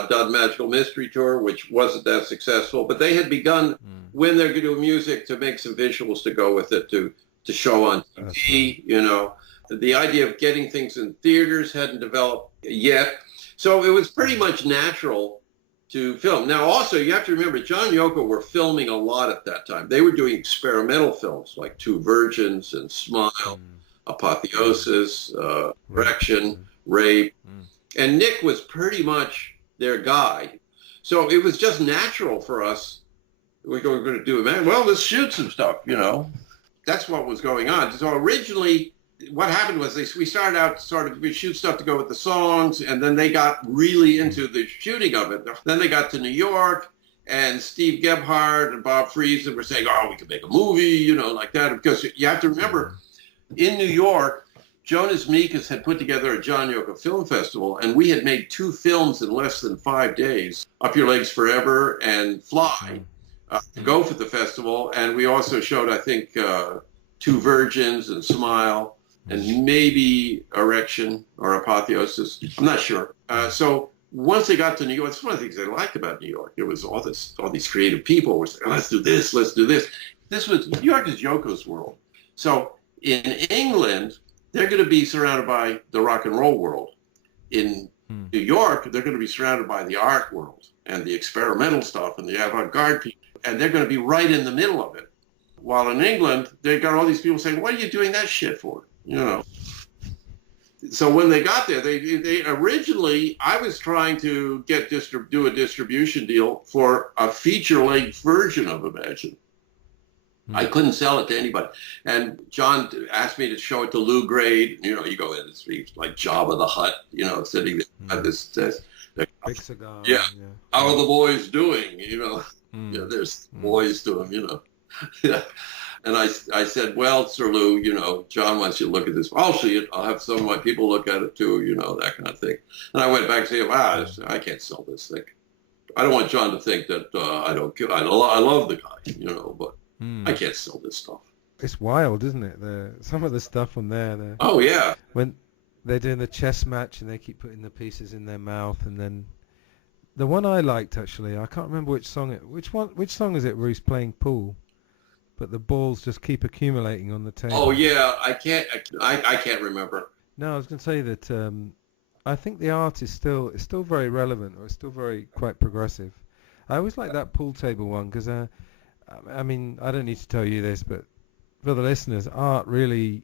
done Magical Mystery Tour, which wasn't that successful, but they had begun when they're going to do music to make some visuals to go with it, to show on TV, you know. The idea of getting things in theaters hadn't developed yet. So it was pretty much natural to film. Now, also, you have to remember, John Yoko were filming a lot at that time. They were doing experimental films like Two Virgins and Smile, Apotheosis, Erection, Rape. And Nick was pretty much their guy. So it was just natural for us. We're going to do it, man. Well, let's shoot some stuff, you know. That's what was going on. So originally, what happened was we started out we shoot stuff to go with the songs, and then they got really into the shooting of it. Then they got to New York, and Steve Gebhardt and Bob Fries were saying, oh, we could make a movie, you know, like that. Because you have to remember, in New York, Jonas Mekas had put together a John Yoko Film Festival, and we had made 2 films in less than 5 days, Up Your Legs Forever and Fly, to go for the festival. And we also showed, I think, 2 Virgins and Smile, and maybe Erection or Apotheosis. I'm not sure. So once they got to New York, it's one of the things I liked about New York. There was all these creative people were saying, let's do this, let's do this. New York is Yoko's world. So in England, they're going to be surrounded by the rock and roll world. In New York, they're going to be surrounded by the art world and the experimental stuff and the avant-garde people. And they're going to be right in the middle of it. While in England, they've got all these people saying, what are you doing that shit for? You know. So when they got there, they originally, I was trying to do a distribution deal for a feature-length version of Imagine. I couldn't sell it to anybody. And John asked me to show it to Lou Grade. You know, you go in, it's like Jabba the Hutt, you know, sitting there at this big cigar. Yeah. How are the boys doing? You know, there's boys to them, you know. Yeah. And I said, well, Sir Lou, you know, John wants you to look at this. I'll see it. I'll have some of my people look at it too, you know, that kind of thing. And I went back and said, I can't sell this thing. I don't want John to think that I love the guy, you know, but I can't sell this stuff. It's wild, isn't it? Some of the stuff on there. Oh, yeah. When they're doing the chess match and they keep putting the pieces in their mouth, and then the one I liked, actually, I can't remember which song is it where he's playing pool, but the balls just keep accumulating on the table. Oh, yeah. I can't remember. No, I was going to say that I think the art is still very relevant, or it's still quite progressive. I always like that pool table one because I mean, I don't need to tell you this, but for the listeners, art really,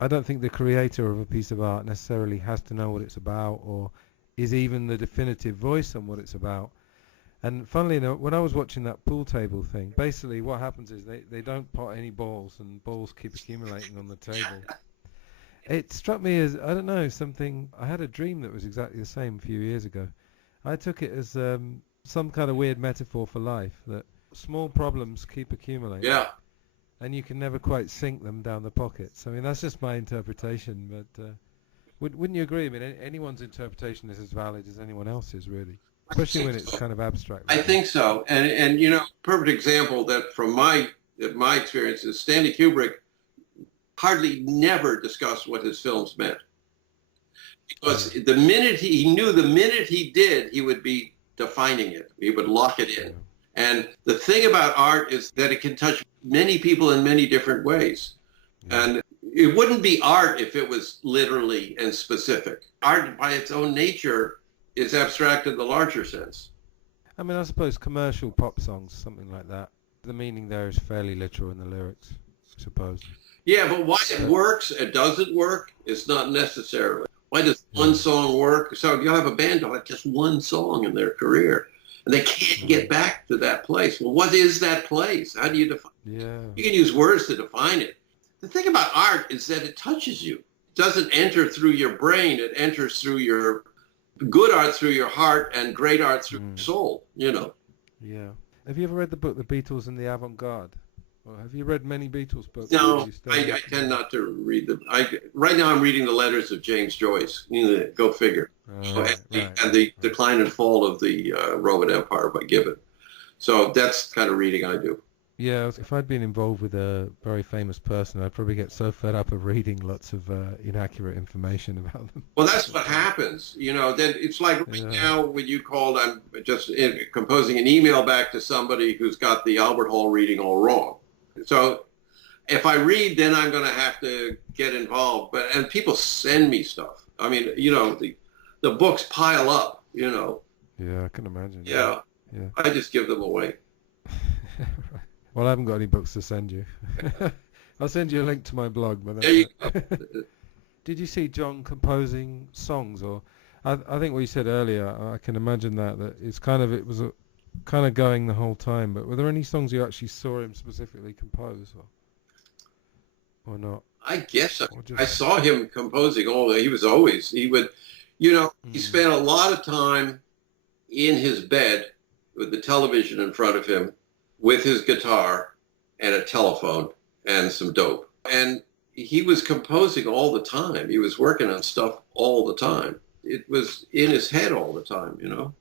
I don't think the creator of a piece of art necessarily has to know what it's about or is even the definitive voice on what it's about. And funnily enough, when I was watching that pool table thing, basically what happens is they don't pot any balls, and balls keep accumulating on the table. It struck me as, I don't know, something, I had a dream that was exactly the same a few years ago. I took it as some kind of weird metaphor for life, that small problems keep accumulating. Yeah. And you can never quite sink them down the pockets. I mean, that's just my interpretation, but wouldn't you agree? I mean, anyone's interpretation is as valid as anyone else's, really, especially when it's kind of abstract. I think so. And you know, perfect example that from my experience is Stanley Kubrick hardly never discussed what his films meant. Because the minute he knew the minute he did, he would be defining it. He would lock it in. And the thing about art is that it can touch many people in many different ways. And it wouldn't be art if it was literally and specific. Art by its own nature is abstract in the larger sense. I mean, I suppose commercial pop songs, something like that, the meaning there is fairly literal in the lyrics, I suppose. Yeah, but why it works, it doesn't work, it's not necessarily. Why does one song work? So you'll have a band who'll have just one song in their career, and they can't get back to that place. Well, what is that place? How do you define it? Yeah. You can use words to define it. The thing about art is that it touches you. It doesn't enter through your brain. It enters through your good art through your heart and great art through your soul, you know. Yeah. Have you ever read the book The Beatles and the Avant-Garde? Or have you read many Beatles books? No, I tend not to read them. Right now I'm reading the letters of James Joyce. You know, go figure. And the Decline and Fall of the Roman Empire by Gibbon. So that's the kind of reading I do. Yeah, if I'd been involved with a very famous person, I'd probably get so fed up of reading lots of inaccurate information about them. Well, that's what happens. You know, then it's like right now when you called, I'm just composing an email back to somebody who's got the Albert Hall reading all wrong. So if I read, then I'm going to have to get involved. And people send me stuff. I mean, you know, the books pile up, you know. Yeah, I can imagine. Yeah. I just give them away. Well, I haven't got any books to send you. I'll send you a link to my blog. But there you go. Did you see John composing songs? Or I think what you said earlier, I can imagine that it was kind of going the whole time. But were there any songs you actually saw him specifically compose, or not? I guess I saw him composing he would, you know, he spent a lot of time in his bed with the television in front of him, with his guitar and a telephone and some dope. And he was composing all the time. He was working on stuff all the time. It was in his head all the time, you know.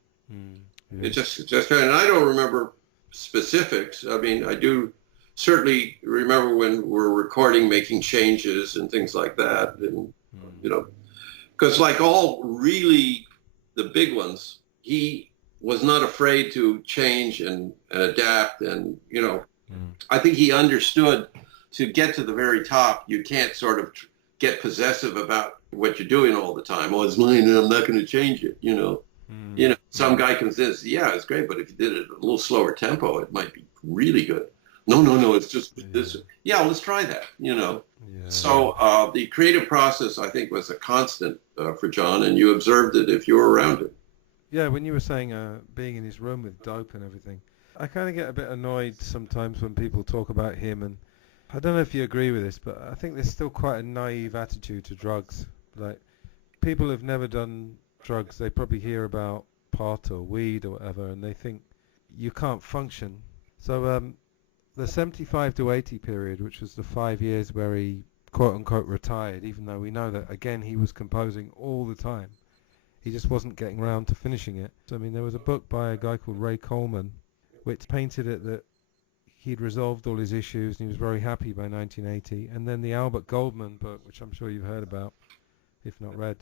Yeah. It just kind of, and I don't remember specifics. I mean, I do certainly remember when we're recording, making changes and things like that. And, you know, because like all really the big ones, he was not afraid to change and adapt. And, you know, I think he understood to get to the very top, you can't sort of get possessive about what you're doing all the time. Oh, it's mine and I'm not going to change it, you know. You know, some guy comes in and says, yeah, it's great, but if you did it at a little slower tempo, it might be really good. No, it's just this. Yeah, let's try that, you know. Yeah. So the creative process, I think, was a constant for John, and you observed it if you were around it. Yeah, when you were saying being in his room with dope and everything, I kind of get a bit annoyed sometimes when people talk about him, and I don't know if you agree with this, but I think there's still quite a naive attitude to drugs. Like, people who've never done drugs, they probably hear about pot or weed or whatever, and they think you can't function. So the 75 to 80 period, which was the 5 years where he quote-unquote retired, even though we know that, again, he was composing all the time. He just wasn't getting around to finishing it. So, I mean, there was a book by a guy called Ray Coleman, which painted it that he'd resolved all his issues and he was very happy by 1980. And then the Albert Goldman book, which I'm sure you've heard about, if not read,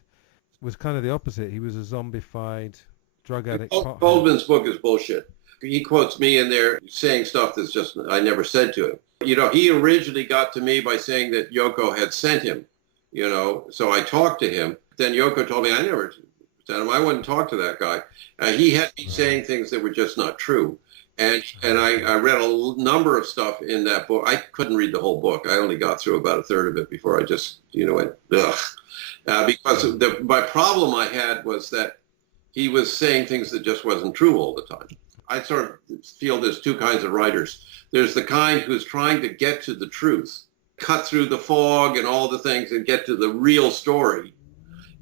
was kind of the opposite. He was a zombified drug addict. Goldman's book is bullshit. He quotes me in there saying stuff that's just I never said to him. You know, he originally got to me by saying that Yoko had sent him, you know, so I talked to him. Then Yoko told me I never sent him. I wouldn't talk to that guy. He had me saying things that were just not true. And I read a number of stuff in that book. I couldn't read the whole book. I only got through about a third of it before I just, you know, went, ugh. Because my problem I had was that he was saying things that just wasn't true all the time. I sort of feel there's two kinds of writers. There's the kind who's trying to get to the truth, cut through the fog and all the things and get to the real story.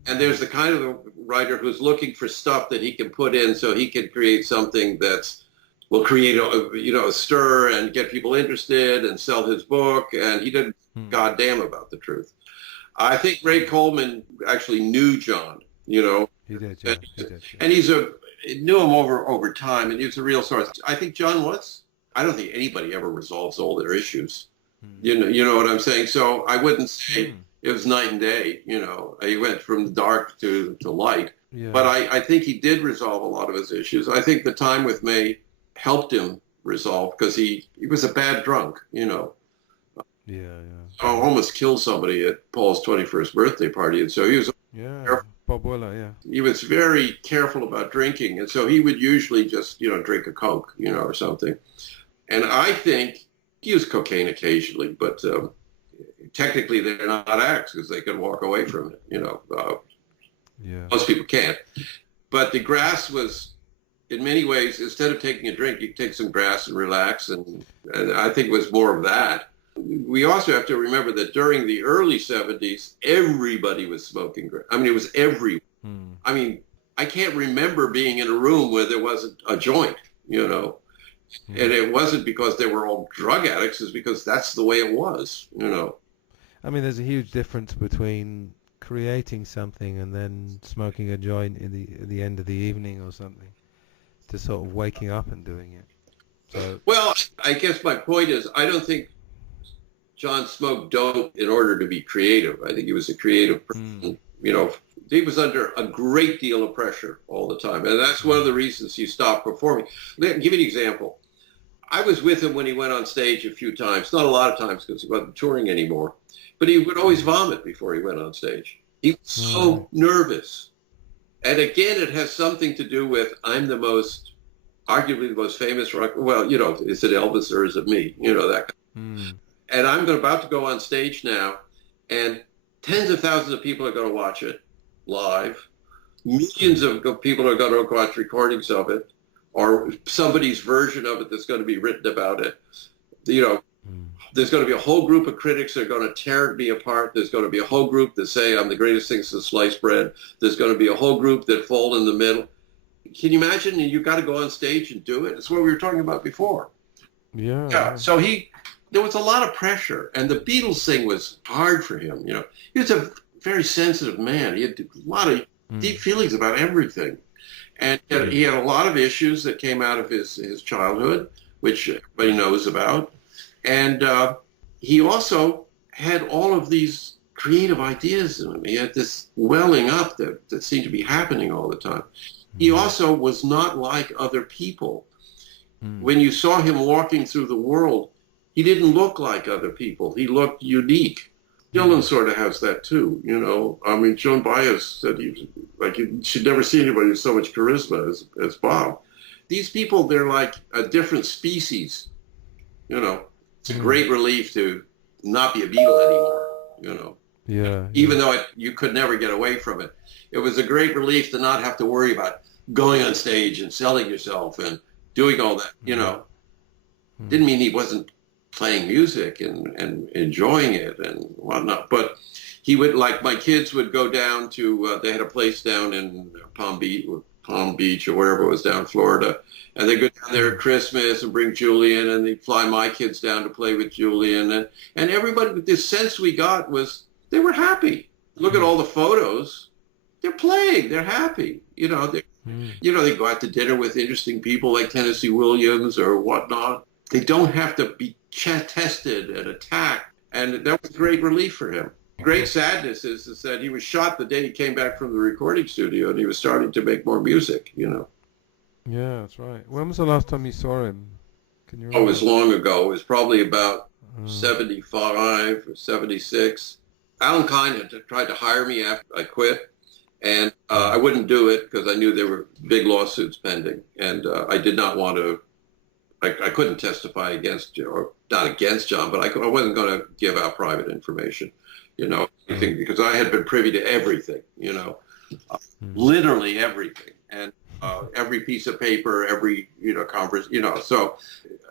And there's the kind of writer who's looking for stuff that he can put in so he can create something that's will create a stir and get people interested and sell his book. And he didn't goddamn about the truth. I think Ray Coleman actually knew John, you know. He did, yeah. And he's knew him over time, and he was a real source. I think John was. I don't think anybody ever resolves all their issues. You know what I'm saying? So I wouldn't say it was night and day, you know. He went from dark to light. Yeah. But I think he did resolve a lot of his issues. I think the time with May helped him resolve because he was a bad drunk, you know. Yeah. I almost killed somebody at Paul's 21st birthday party, and so he was careful. Bob Willer, yeah. He was very careful about drinking, and so he would usually just, you know, drink a Coke, you know, or something. And I think he used cocaine occasionally, but technically they're not addicts because they can walk away from it, you know. Most people can't. But the grass was, in many ways, instead of taking a drink, you take some grass and relax, and I think it was more of that. We also have to remember that during the early 70s, everybody was smoking grass. I mean, it was everywhere. I mean, I can't remember being in a room where there wasn't a joint, you know. And it wasn't because they were all drug addicts, it's because that's the way it was, you know. I mean, there's a huge difference between creating something and then smoking a joint at the end of the evening or something, to sort of waking up and doing it. So, well, I guess my point is, I don't think John smoked dope in order to be creative. I think he was a creative person. You know, he was under a great deal of pressure all the time. And that's one of the reasons he stopped performing. Let me give you an example. I was with him when he went on stage a few times, not a lot of times because he wasn't touring anymore, but he would always vomit before he went on stage. He was so nervous. And again, it has something to do with, I'm arguably the most famous rock, well, you know, is it Elvis or is it me? You know, that kind of. And I'm about to go on stage now, and tens of thousands of people are going to watch it live. Millions of people are going to watch recordings of it, or somebody's version of it that's going to be written about it. You know, there's going to be a whole group of critics that are going to tear me apart. There's going to be a whole group that say I'm the greatest thing since sliced bread. There's going to be a whole group that fall in the middle. Can you imagine? And you've got to go on stage and do it. It's what we were talking about before. Yeah. So there was a lot of pressure, and the Beatles thing was hard for him. He was a very sensitive man. He had a lot of deep feelings about everything, and he had a lot of issues that came out of his childhood, which everybody knows about, and he also had all of these creative ideas in him. He had this welling up that seemed to be happening all the time. He also was not like other people. When you saw him walking through the world, he didn't look like other people. He looked unique. Dylan sort of has that too, I mean, Joan Baez said she'd never see anybody with so much charisma as Bob. These people, they're like a different species, It's a great relief to not be a Beatle anymore, Yeah. Even though you could never get away from it. It was a great relief to not have to worry about going on stage and selling yourself and doing all that, Didn't mean he wasn't playing music and enjoying it and whatnot. But he would, like, my kids would go down to, they had a place down in Palm Beach or wherever it was down in Florida. And they'd go down there at Christmas and bring Julian, and they'd fly my kids down to play with Julian. And everybody, the sense we got was they were happy. Look at all the photos. They're playing. They're happy. They go out to dinner with interesting people like Tennessee Williams or whatnot. They don't have to be tested and attacked. And that was great relief for him. Great sadness is that he was shot the day he came back from the recording studio, and he was starting to make more music, Yeah, that's right. When was the last time you saw him? Can you remember? It was long ago. It was probably about 75 or 76. Alan Kine had tried to hire me after I quit, and I wouldn't do it because I knew there were big lawsuits pending, and I did not want to. I couldn't testify against, or not against John, but I wasn't going to give out private information, anything, because I had been privy to everything, literally everything, and every piece of paper, every conference, so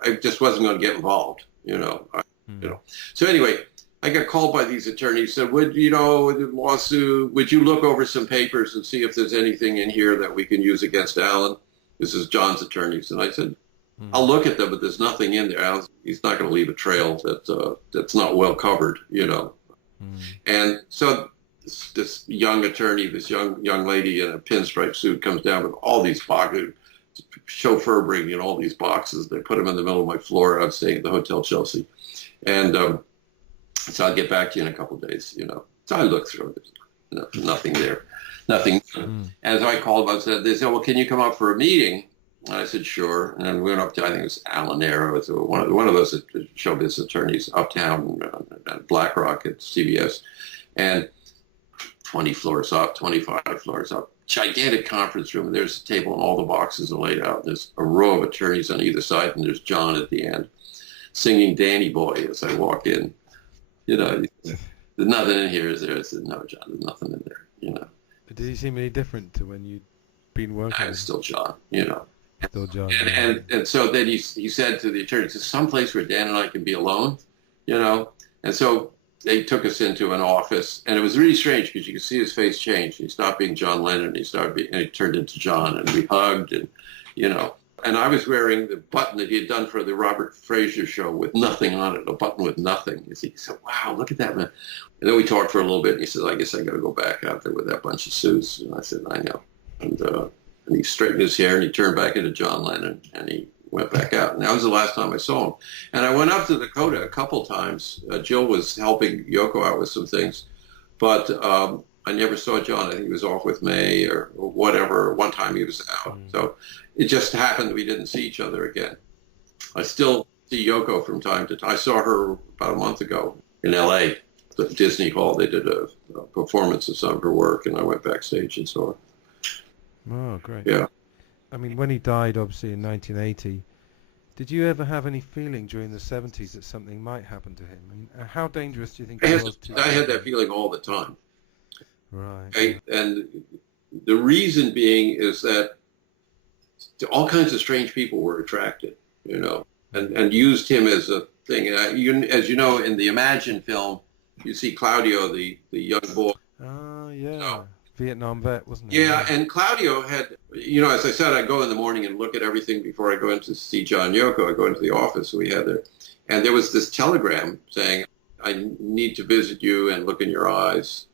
I just wasn't going to get involved, So anyway, I got called by these attorneys, said, would the lawsuit, would you look over some papers and see if there's anything in here that we can use against Alan? This is John's attorneys. And I said, I'll look at them, but there's nothing in there. He's not going to leave a trail that's not well covered, And so this young attorney, this young lady in a pinstripe suit comes down with all these boxes, chauffeur bringing all these boxes. They put them in the middle of my floor. I'm staying at the Hotel Chelsea. And so I'll get back to you in a couple of days, So I looked through it. Nothing there. Nothing. And so I called them. I said, they said, well, can you come up for a meeting? And I said, sure. And then we went up to, I think it was Alan Arrow, one of those showbiz attorneys uptown at Black Rock at CBS. And 20 floors up, 25 floors up, gigantic conference room. And there's a table and all the boxes are laid out. And there's a row of attorneys on either side. And there's John at the end singing Danny Boy as I walk in. There's nothing in here, is there? I said, no, John, there's nothing in there, But did he seem any different to when you'd been working? I'm still John, Still John. And so then he said to the attorney, "Is some place where Dan and I can be alone?" And so they took us into an office, and it was really strange because you could see his face change. He stopped being John Lennon, and he turned into John, and we hugged, and And I was wearing the button that he had done for the Robert Fraser show with nothing on it, a button with nothing. He said, "Wow, look at that, man." And then we talked for a little bit, and he said, "I guess I got to go back out there with that bunch of suits." And I said, "I know." And he straightened his hair, and he turned back into John Lennon, and he went back out. And that was the last time I saw him. And I went up to Dakota a couple times. Jill was helping Yoko out with some things. But I never saw John. I think he was off with May or whatever. One time he was out. So it just happened that we didn't see each other again. I still see Yoko from time to time. I saw her about a month ago in L.A., the Disney Hall. They did a performance of some of her work, and I went backstage and saw her. Oh, great. Yeah. I mean, when he died, obviously, in 1980, did you ever have any feeling during the 70s that something might happen to him? I mean, how dangerous do you think it was to... I had that feeling all the time. Right. And the reason being is that all kinds of strange people were attracted, and used him as a thing. As you know, in the Imagine film, you see Claudio, the young boy. Oh, yeah. Vietnam vet, wasn't he? Yeah, and Claudio had as I said, I go in the morning and look at everything before I go in to see John Yoko. I go into the office we had there. And there was this telegram saying, I need to visit you and look in your eyes.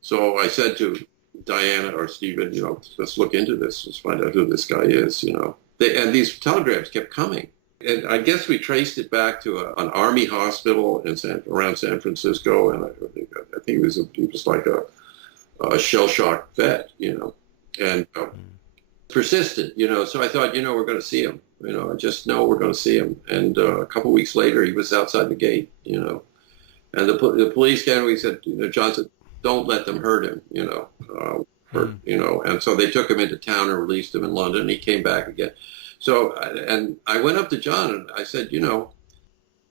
So I said to Diana or Stephen, let's look into this. Let's find out who this guy is, and these telegrams kept coming. And I guess we traced it back to an army hospital around San Francisco. And I think he was like a shell-shocked vet, and persistent, So I thought, we're going to see him. I just know we're going to see him. And a couple of weeks later, he was outside the gate, And the police came and we said, John said, don't let them hurt him, And so they took him into town and released him in London. And he came back again. So, and I went up to John and I said,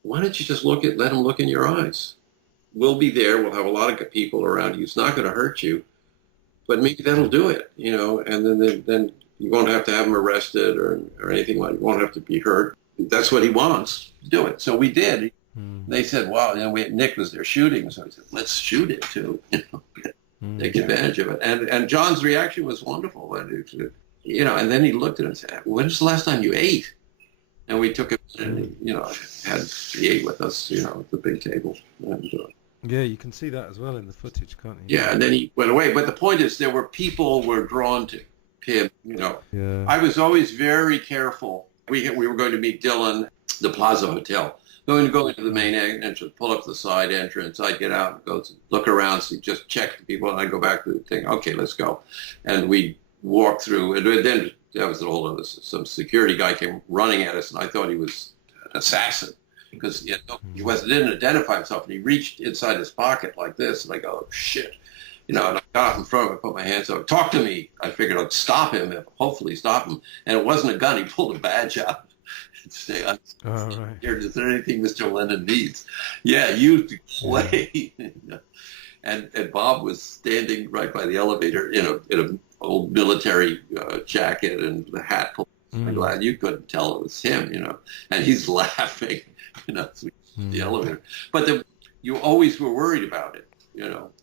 why don't you just let him look in your eyes? We'll be there. We'll have a lot of people around you. It's not going to hurt you, but maybe that'll do it, and then you won't have to have him arrested or anything like that. You won't have to be hurt. That's what he wants. Do it. So we did. They said, wow, Nick was there shooting. So I said, let's shoot it too, take advantage of it. And John's reaction was wonderful. And then he looked at it and said, when's the last time you ate? And we took him and, he ate with us, at the big table. And, yeah, you can see that as well in the footage, can't you? Yeah, and then he went away. But the point is, people were drawn to him, Yeah. I was always very careful. We were going to meet Dylan, the Plaza Hotel. Going to go into the main entrance, pull up the side entrance. I'd get out and go look around, just check the people, and I'd go back to the thing. Okay, let's go. And we'd walk through. And then that was the whole other. Some security guy came running at us, and I thought he was an assassin because he didn't identify himself. And he reached inside his pocket like this, and I go, oh, shit. And I got up in front of him, put my hands up, talk to me. I figured I'd stop him, hopefully stop him. And it wasn't a gun. He pulled a badge out. Say, right. Is there anything Mr. Lennon needs? Yeah, you to play. And Bob was standing right by the elevator in an old military jacket and the hat pulled. I'm glad you couldn't tell it was him, And he's laughing, the elevator. But you always were worried about it.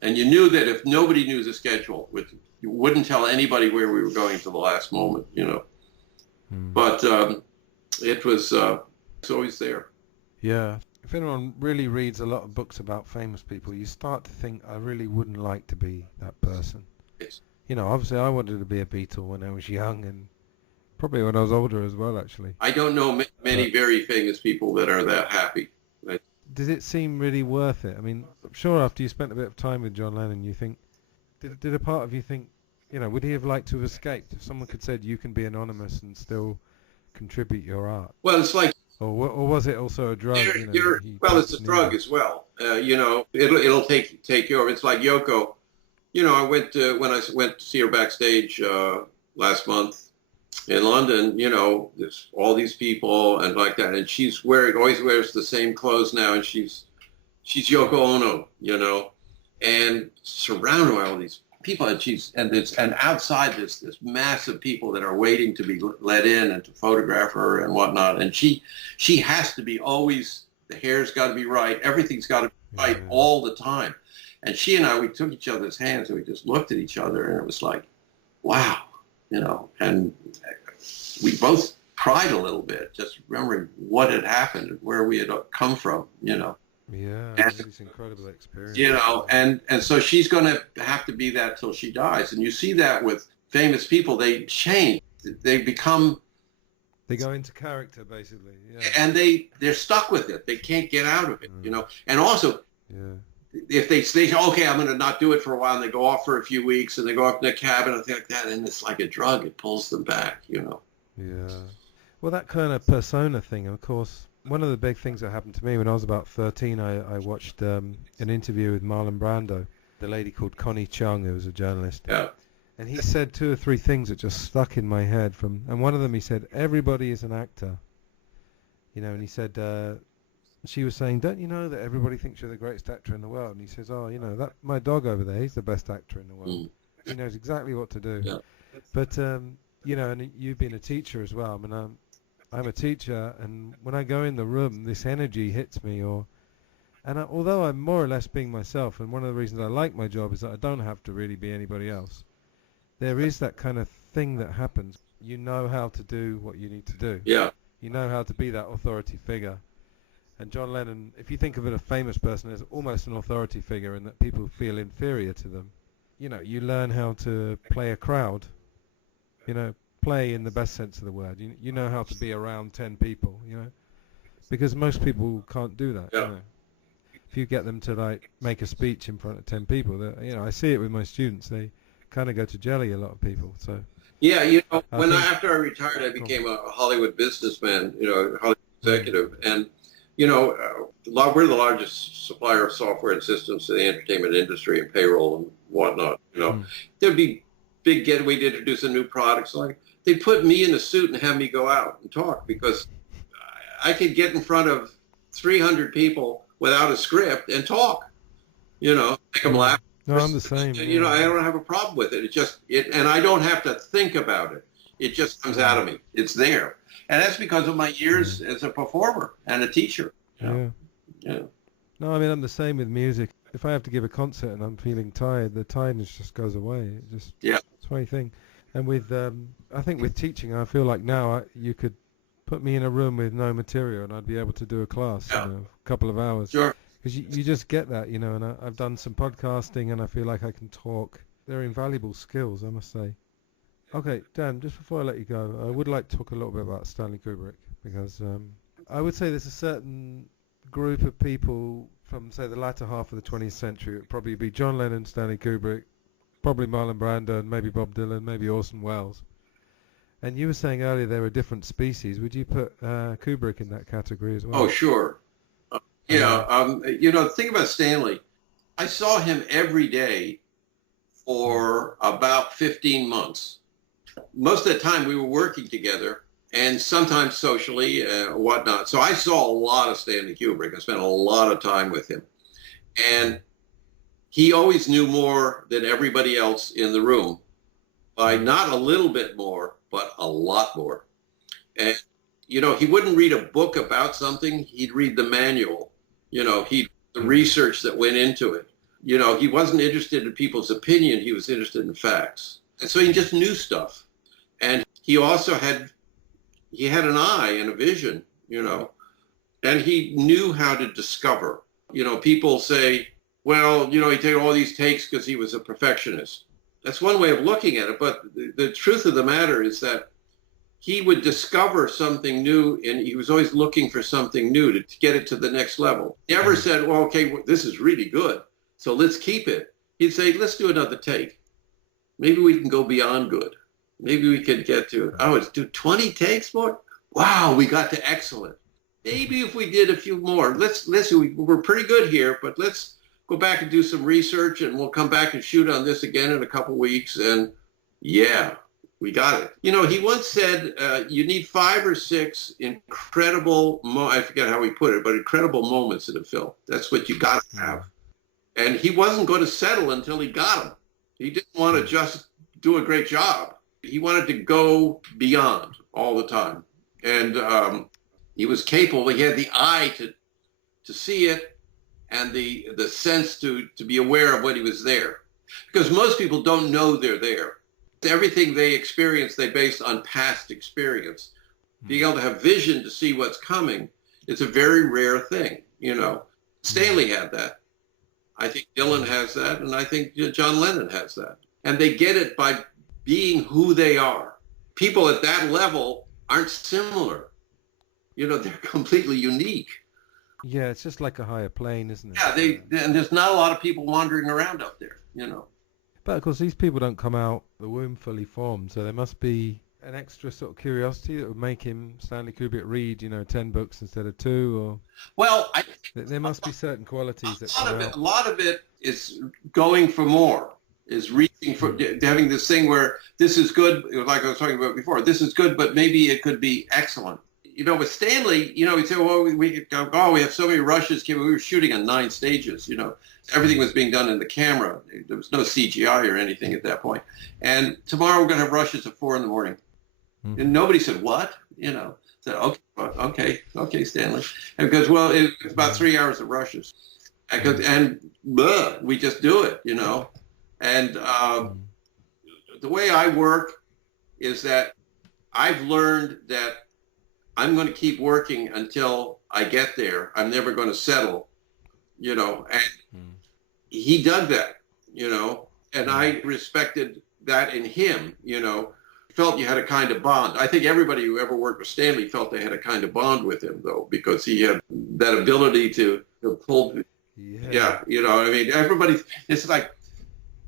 And you knew that if nobody knew the schedule, you wouldn't tell anybody where we were going to the last moment, But it was it's always there. Yeah. If anyone really reads a lot of books about famous people, you start to think, I really wouldn't like to be that person. Yes. Obviously I wanted to be a Beatle when I was young and probably when I was older as well, actually. I don't know many very famous people that are that happy. Did it seem really worth it? I mean, I'm sure after you spent a bit of time with John Lennon, you think, did a part of you think, would he have liked to have escaped? If someone could said you can be anonymous and still contribute your art. Well, it's like... Or was it also a drug? It's a drug as well. It'll take you over. It's like Yoko. I went to see her backstage last month in London, there's all these people and like that. And she's always wears the same clothes now. And she's Yoko Ono, and surrounded by all these people. And outside this massive people that are waiting to be let in and to photograph her and whatnot. And she has to be always, the hair's got to be right. Everything's got to be right all the time. And she and I, we took each other's hands and we just looked at each other and it was like, wow, and we both cried a little bit, just remembering what had happened and where we had come from, Yeah, it's an incredible experience. And so she's going to have to be that till she dies. And you see that with famous people, they change. They become... They go into character, basically. Yeah. And they're stuck with it. They can't get out of it, And also... Yeah. If they say, okay, I'm going to not do it for a while, and they go off for a few weeks, and they go up in their cabin and things like that, and it's like a drug. It pulls them back, Yeah. Well, that kind of persona thing, of course, one of the big things that happened to me when I was about 13, I watched an interview with Marlon Brando, the lady called Connie Chung, who was a journalist. Yeah. And he said 2 or 3 things that just stuck in my head. And one of them, he said, everybody is an actor. And he said... She was saying, don't you know that everybody thinks you're the greatest actor in the world? And he says, that my dog over there, he's the best actor in the world. He knows exactly what to do. Yeah. But, and you've been a teacher as well. I mean, I'm a teacher, and when I go in the room, this energy hits me. Although I'm more or less being myself, and one of the reasons I like my job is that I don't have to really be anybody else, there is that kind of thing that happens. You know how to do what you need to do. Yeah. You know how to be that authority figure. And John Lennon, if you think of it, a famous person as almost an authority figure in that people feel inferior to them. You know, you learn how to play a crowd. You know, play in the best sense of the word. You know how to be around 10 people, you know. Because most people can't do that, Yeah. you know. If you get them to, like, make a speech in front of 10 people, you know, I see it with my students. They kind of go to jelly, a lot of people, so... Yeah, you know, after I retired, I became a Hollywood businessman, you know, Hollywood executive, and you know, we're the largest supplier of software and systems to the entertainment industry and payroll and whatnot. You know, there'd be big getaway to introduce a new product. So like they put me in a suit and have me go out and talk because I could get in front of 300 people without a script and talk. You know, make them laugh. No, I'm the same. You know, I don't have a problem with it. And I don't have to think about it. It just comes out of me. It's there. And that's because of my years as a performer and a teacher. You know? Yeah. No, I mean, I'm the same with music. If I have to give a concert and I'm feeling tired, the tiredness just goes away. It's a funny thing. And with, I think with teaching, I feel like now you could put me in a room with no material and I'd be able to do a class in a couple of hours. Sure. Because you just get that, you know, and I've done some podcasting and I feel like I can talk. They're invaluable skills, I must say. Okay, Dan, just before I let you go, I would like to talk a little bit about Stanley Kubrick because I would say there's a certain group of people from, say, the latter half of the 20th century. It would probably be John Lennon, Stanley Kubrick, probably Marlon Brando, maybe Bob Dylan, maybe Orson Welles. And you were saying earlier they were different species. Would you put Kubrick in that category as well? Oh, sure. You know, the thing about Stanley, I saw him every day for about 15 months. Most of the time we were working together and sometimes socially whatnot. So I saw a lot of Stanley Kubrick. I spent a lot of time with him. And he always knew more than everybody else in the room by not a little bit more, but a lot more. And, you know, he wouldn't read a book about something. He'd read the manual. You know, the research that went into it. You know, he wasn't interested in people's opinion. He was interested in facts. And so he just knew stuff. And he also had an eye and a vision, you know, and he knew how to discover. You know, people say, well, you know, he did all these takes because he was a perfectionist. That's one way of looking at it. But the truth of the matter is that he would discover something new, and he was always looking for something new to get it to the next level. He never said, well, okay, this is really good, so let's keep it. He'd say, let's do another take. Maybe we can go beyond good. Maybe we could get to, let's do 20 takes more? Wow, we got to excellent. Maybe if we did a few more, we're pretty good here, but let's go back and do some research, and we'll come back and shoot on this again in a couple weeks, and we got it. You know, he once said, you need 5 or 6 incredible, I forget how he put it, but incredible moments in a film. That's what you got to have. And he wasn't going to settle until he got them. He didn't want to just do a great job. He wanted to go beyond all the time. And he was capable. He had the eye to see it and the sense to be aware of when he was there. Because most people don't know they're there. Everything they experience, they base on past experience. Being able to have vision to see what's coming, it's a very rare thing, you know. Stanley had that. I think Dylan has that, and I think John Lennon has that. And they get it by being who they are. People at that level aren't similar. You know, they're completely unique. Yeah, it's just like a higher plane, isn't it? Yeah, and there's not a lot of people wandering around up there, you know. But of course, these people don't come out the womb fully formed, so there must be an extra sort of curiosity that would make him, Stanley Kubrick, read, 10 books instead of 2, or... Well, there must be certain qualities that come out. A lot of it is going for more, is reaching for, having this thing where this is good, like I was talking about before, this is good, but maybe it could be excellent. With Stanley, he'd say, well, we have so many rushes. We were shooting on 9 stages, Everything was being done in the camera. There was no CGI or anything at that point. And tomorrow we're going to have rushes at 4 a.m. And nobody said, what? Said, okay, Stanley. And because, well, it's about 3 hours of rushes. And we just do it, And The way I work is that I've learned that I'm going to keep working until I get there. I'm never going to settle, and he did that, and I respected that in him, felt you had a kind of bond. I think everybody who ever worked with Stanley felt they had a kind of bond with him, though, because he had that ability to pull. Yeah, what I mean? It's like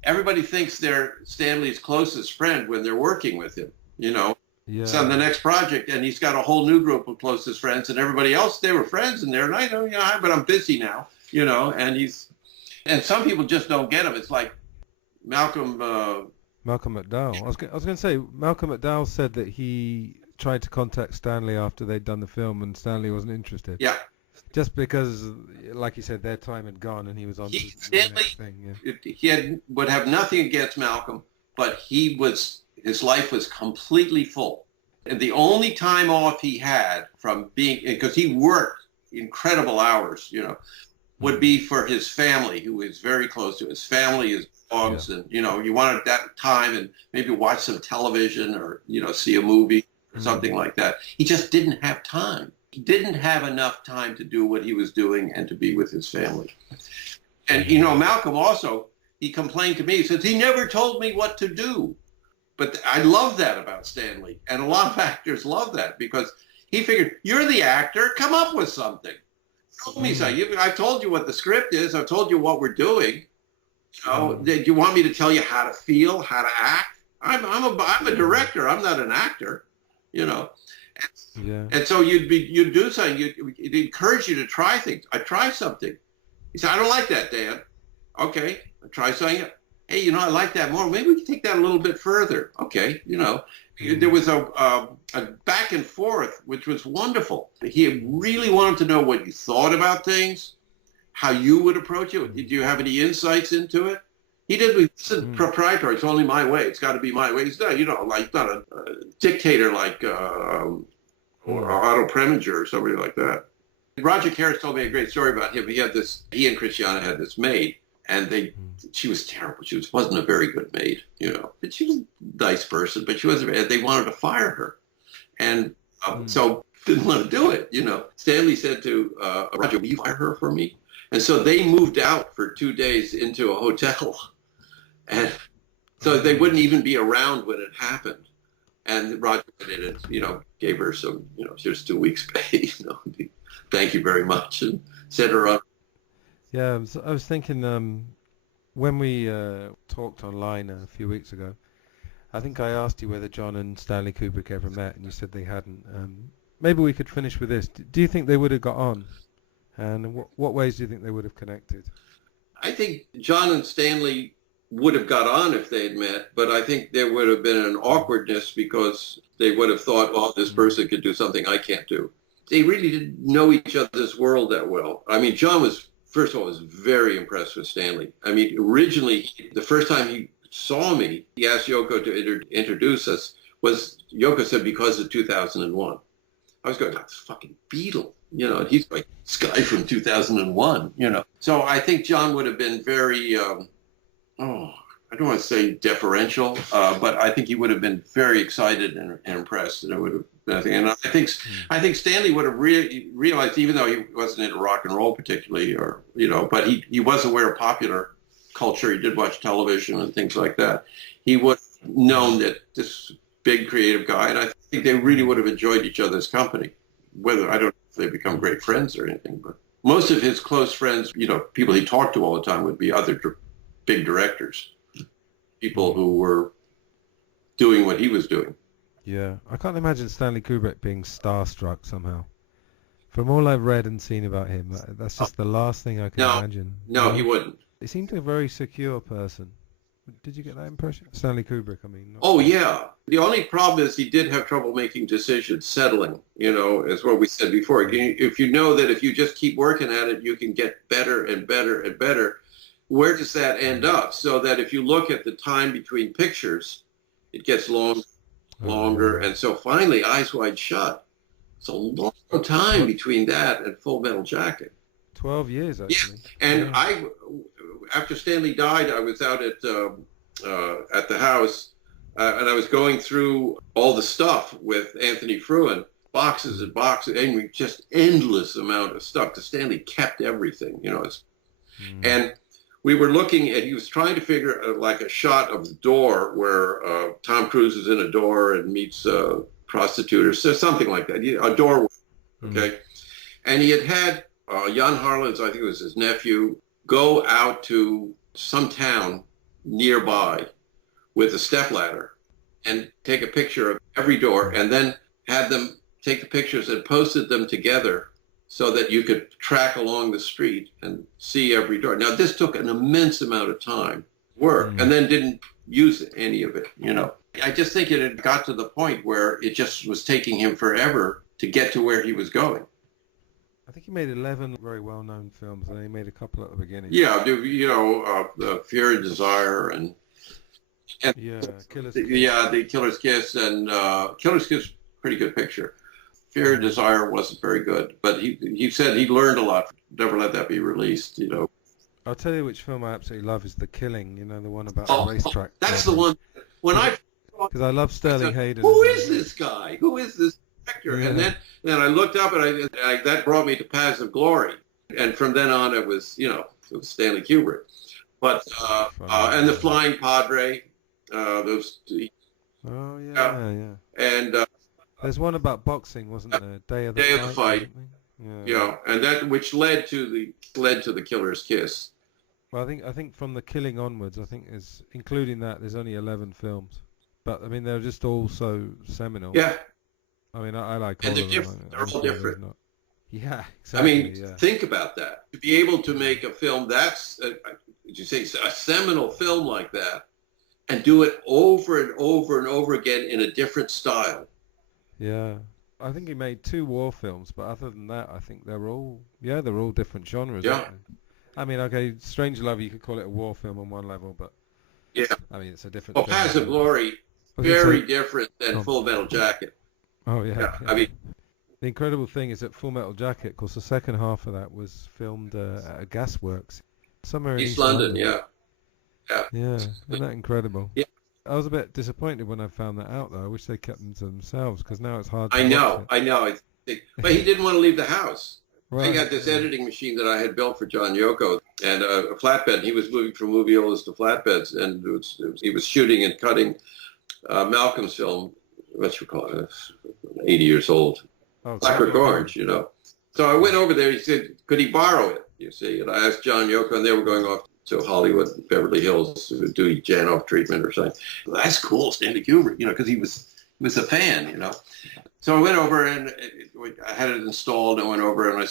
everybody thinks they're Stanley's closest friend when they're working with him, Yeah. So on the next project, and he's got a whole new group of closest friends, and everybody else, they were friends, and they're like, but I'm busy now, and some people just don't get him. It's like Malcolm McDowell. I was going to say, Malcolm McDowell said that he tried to contact Stanley after they'd done the film, and Stanley wasn't interested. Yeah. Just because, like you said, their time had gone, and he was on to the next thing. Yeah. He would have nothing against Malcolm, but his life was completely full. And the only time off he had from because he worked incredible hours, would be for his family, who is very close to his family, his dogs, and, you wanted that time and maybe watch some television or, see a movie or something like that. He just didn't have time. He didn't have enough time to do what he was doing and to be with his family. And, Malcolm also, he complained to me, he says, he never told me what to do. But I love that about Stanley. And a lot of actors love that because he figured, you're the actor, come up with something. Tell me something. I've told you what the script is. I've told you what we're doing. Do you want me to tell you how to feel, how to act? I'm a director. I'm not an actor, Yeah. And so you'd do something. It'd encourage you to try things. I try something. He said, I don't like that, Dan. Okay, I try something. Hey, I like that more. Maybe we can take that a little bit further. Okay, There was a back and forth, which was wonderful. He really wanted to know what you thought about things, how you would approach it. Did you have any insights into it? He did. It's proprietary. It's only my way. It's got to be my way. He's not, like not a dictator like or Otto Preminger or somebody like that. Roger Harris told me a great story about him. He and Christiana had this maid, and she was terrible. She wasn't a very good maid, but she was a nice person, but she wasn't. They wanted to fire her, and so didn't want to do it. Stanley said to Roger, "Will you fire her for me?" And so they moved out for 2 days into a hotel, and so they wouldn't even be around when it happened. And Roger did it, gave her some, here's 2 weeks pay, thank you very much, and set her up. Yeah, I was thinking when we talked online a few weeks ago, I think I asked you whether John and Stanley Kubrick ever met, and you said they hadn't. Maybe we could finish with this. Do you think they would have got on? And what ways do you think they would have connected? I think John and Stanley would have got on if they had met, but I think there would have been an awkwardness because they would have thought, well, this person could do something I can't do. They really didn't know each other's world that well. I mean, John was, first of all, was very impressed with Stanley. I mean, originally, the first time he saw me, he asked Yoko to introduce us, Yoko said, because of 2001. I was going, that's fucking Beatle, and he's like, this guy from 2001, So I think John would have been very, I don't want to say deferential, but I think he would have been very excited and impressed, and it would have. And I think Stanley would have realized, even though he wasn't into rock and roll particularly, or but he was aware of popular culture. He did watch television and things like that. He would have known that this big creative guy, and I think they really would have enjoyed each other's company. Whether, I don't know if they become great friends or anything, but most of his close friends, people he talked to all the time would be other big directors, people who were doing what he was doing. Yeah, I can't imagine Stanley Kubrick being starstruck somehow. From all I've read and seen about him, that's just the last thing I can imagine. No, he wouldn't. He seemed like a very secure person. Did you get that impression? Stanley Kubrick, I mean. Oh, yeah. The only problem is he did have trouble making decisions, settling, as what we said before. If you know that if you just keep working at it, you can get better and better and better, where does that end up? So that if you look at the time between pictures, it gets longer. And so finally, Eyes Wide Shut. It's a long time between that and Full Metal Jacket. 12 years, actually. Yeah. And after Stanley died, I was out at the house And I was going through all the stuff with Antony Fruin, boxes and boxes, and just endless amount of stuff, because Stanley kept everything, you know. And we were looking at, he was trying to figure like a shot of the door where Tom Cruise is in a door and meets a prostitute or something like that, a doorway, okay? And he had Jan Harlan's, I think it was his nephew, go out to some town nearby with a stepladder and take a picture of every door, and then had them take the pictures and posted them together so that you could track along the street and see every door. Now, this took an immense amount of time, work, and then didn't use any of it, you know. I just think it had got to the point where it just was taking him forever to get to where he was going. I think he made 11 very well-known films, and he made a couple at the beginning. Yeah, you know, Fear and Desire, and yeah, Killer's Kiss. Yeah, the Killer's Kiss, and Killer's Kiss, pretty good picture. Fear and Desire wasn't very good, but he said he learned a lot. Never let that be released, you know. I'll tell you which film I absolutely love is The Killing, you know, the one about the racetrack. That's the one. When because I love Sterling Hayden. Who is this guy? Who is this actor? Yeah. And then I looked up, and I that brought me to Paths of Glory. And from then on, it was, you know, it was Stanley Kubrick. But and The Flying Padre, those. Oh yeah. And there's one about boxing, wasn't there? Day of the Fight. Yeah. Yeah, and that which led to the Killer's Kiss. Well, I think from The Killing onwards, I think is including that there's only 11 films, but I mean they're just all so seminal. Yeah. I mean I like all of them. Different. They're all different. Yeah, exactly. I mean, think about that. To be able to make a film that's, did you say, a seminal film like that, and do it over and over and over again in a different style. Yeah. I think he made 2 war films, but other than that, I think they're all different genres. Yeah. Aren't they? I mean, okay, Strange Love, you could call it a war film on one level, but yeah, I mean, it's a different. Well, Paths of Glory, very different than Full Metal Jacket. Oh yeah. I mean, the incredible thing is that Full Metal Jacket, of course, the second half of that was filmed at a gasworks somewhere in East London. Yeah. Yeah, isn't that incredible? Yeah. I was a bit disappointed when I found that out, though. I wish they kept them to themselves, because now it's hard. I know. But he didn't want to leave the house. Right. I got this editing machine that I had built for John Yoko, and a flatbed. He was moving from moviolas to flatbeds, and he was shooting and cutting Malcolm's film, what you call it, 80 years old, Clockwork Orange, you know. So I went over there. He said, could he borrow it, you see? And I asked John Yoko, and they were going off to Hollywood, Beverly Hills, to do Janov treatment or something. Well, that's cool, Stanley Kubrick, you know, because he was a fan, you know. So I went over, and I had it installed, and I went over, and I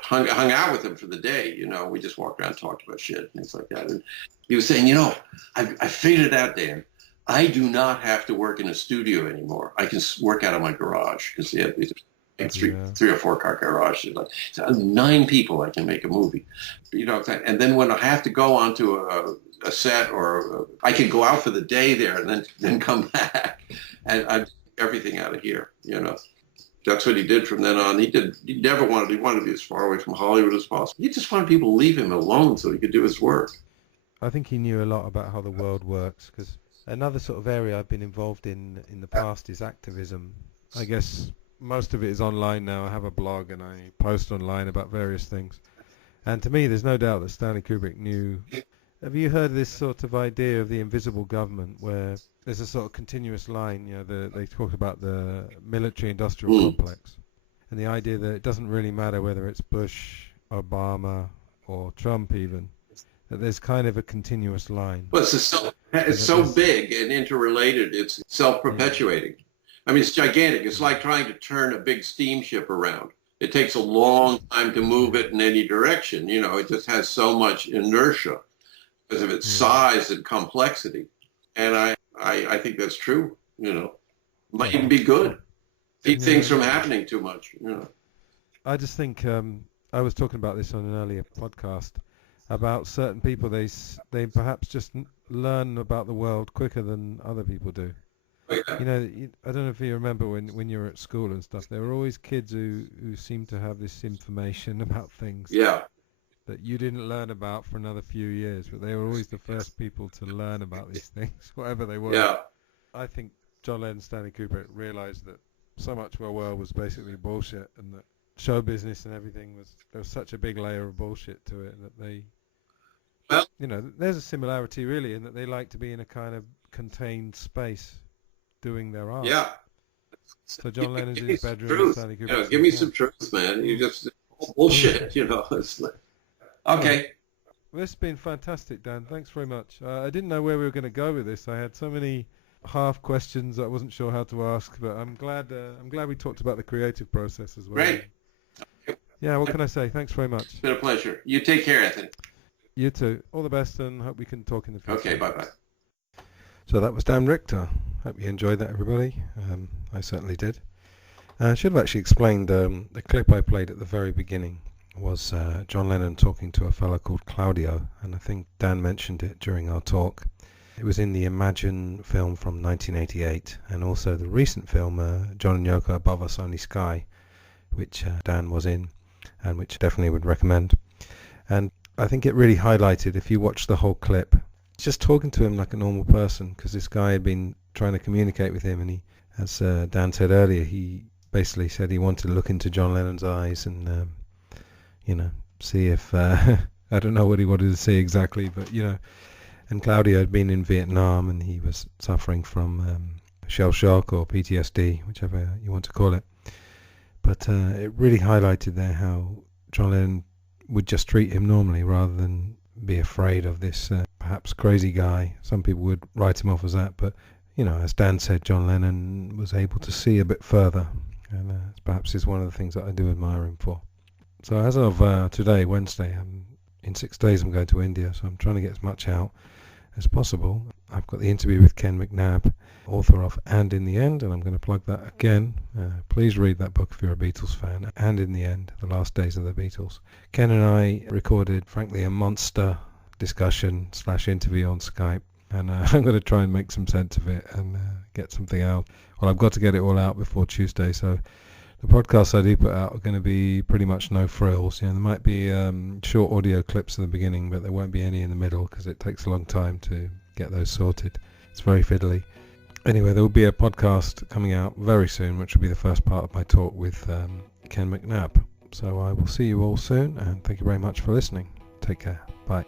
hung out with him for the day, you know. We just walked around, talked about shit, and things like that. And he was saying, you know, I figured it out, Dan. I do not have to work in a studio anymore. I can work out of my garage, because he had three or four car garage. Like, so 9 people, I can make a movie, you know. And then when I have to go onto a set, or I can go out for the day there, and then come back, and I everything out of here, you know. That's what he did from then on. He wanted to be as far away from Hollywood as possible. He just wanted people to leave him alone so he could do his work. I think he knew a lot about how the world works, because another sort of area I've been involved in the past is activism. I guess most of it is online now. I have a blog and I post online about various things. And to me, there's no doubt that Stanley Kubrick knew. Have you heard this sort of idea of the invisible government, where there's a sort of continuous line? You know, they talk about the military-industrial complex, and the idea that it doesn't really matter whether it's Bush, Obama, or Trump even, that there's kind of a continuous line. Well, it's so big and interrelated. It's self-perpetuating. Yeah. I mean, it's gigantic. It's like trying to turn a big steamship around. It takes a long time to move it in any direction. You know, it just has so much inertia because of its size and complexity. And I think that's true, you know. Might even be good. Keep things from happening too much, you know. I just think, I was talking about this on an earlier podcast, about certain people, they perhaps just learn about the world quicker than other people do. You know, I don't know if you remember when you were at school and stuff, there were always kids who seemed to have this information about things that you didn't learn about for another few years, but they were always the first people to learn about these things, whatever they were. Yeah. I think John Lennon and Stanley Kubrick realised that so much of our world was basically bullshit, and that show business and everything there was such a big layer of bullshit to it that they, Well, there's a similarity really in that they like to be in a kind of contained space doing their art. yeah. So John Lennon's in Give me his some bedroom, truth. Stanley You Kubrick's know, in give me his some house. truth, man. You just bullshit. It's like, okay. Well, this has been fantastic, Dan. Thanks very much. I didn't know where we were going to go with this. I had so many half questions I wasn't sure how to ask, but I'm glad we talked about the creative process as well. Great. Yeah, what can I say? Thanks very much. It's been a pleasure. You take care, Anthony. You too. All the best, and hope we can talk in the future. Okay, bye-bye. So that was Dan Richter. Hope you enjoyed that, everybody. I certainly did. I should have actually explained the clip I played at the very beginning was John Lennon talking to a fellow called Claudio, and I think Dan mentioned it during our talk. It was in the Imagine film from 1988, and also the recent film John and Yoko, Above Us Only Sky, which Dan was in, and which definitely would recommend. And I think it really highlighted, if you watch the whole clip, just talking to him like a normal person, because this guy had been trying to communicate with him, and he, as Dan said earlier, he basically said he wanted to look into John Lennon's eyes and see if I don't know what he wanted to see exactly, but and Claudio had been in Vietnam, and he was suffering from shell shock or PTSD, whichever you want to call it. But it really highlighted there how John Lennon would just treat him normally rather than be afraid of this perhaps crazy guy. Some people would write him off as that, but as Dan said, John Lennon was able to see a bit further, and perhaps is one of the things that I do admire him for. So as of today, Wednesday, in 6 days I'm going to India, so I'm trying to get as much out as possible. I've got the interview with Ken McNabb, author of And in the End, and I'm going to plug that again. Please read that book if you're a Beatles fan, And in the End, The Last Days of the Beatles. Ken and I recorded, frankly, a monster discussion / interview on Skype, and I'm going to try and make some sense of it and get something out. Well, I've got to get it all out before Tuesday, so the podcasts I do put out are going to be pretty much no frills. There might be short audio clips at the beginning, but there won't be any in the middle because it takes a long time to get those sorted. It's very fiddly. Anyway, there will be a podcast coming out very soon, which will be the first part of my talk with Ken McNabb. So I will see you all soon, and thank you very much for listening. Take care. Bye.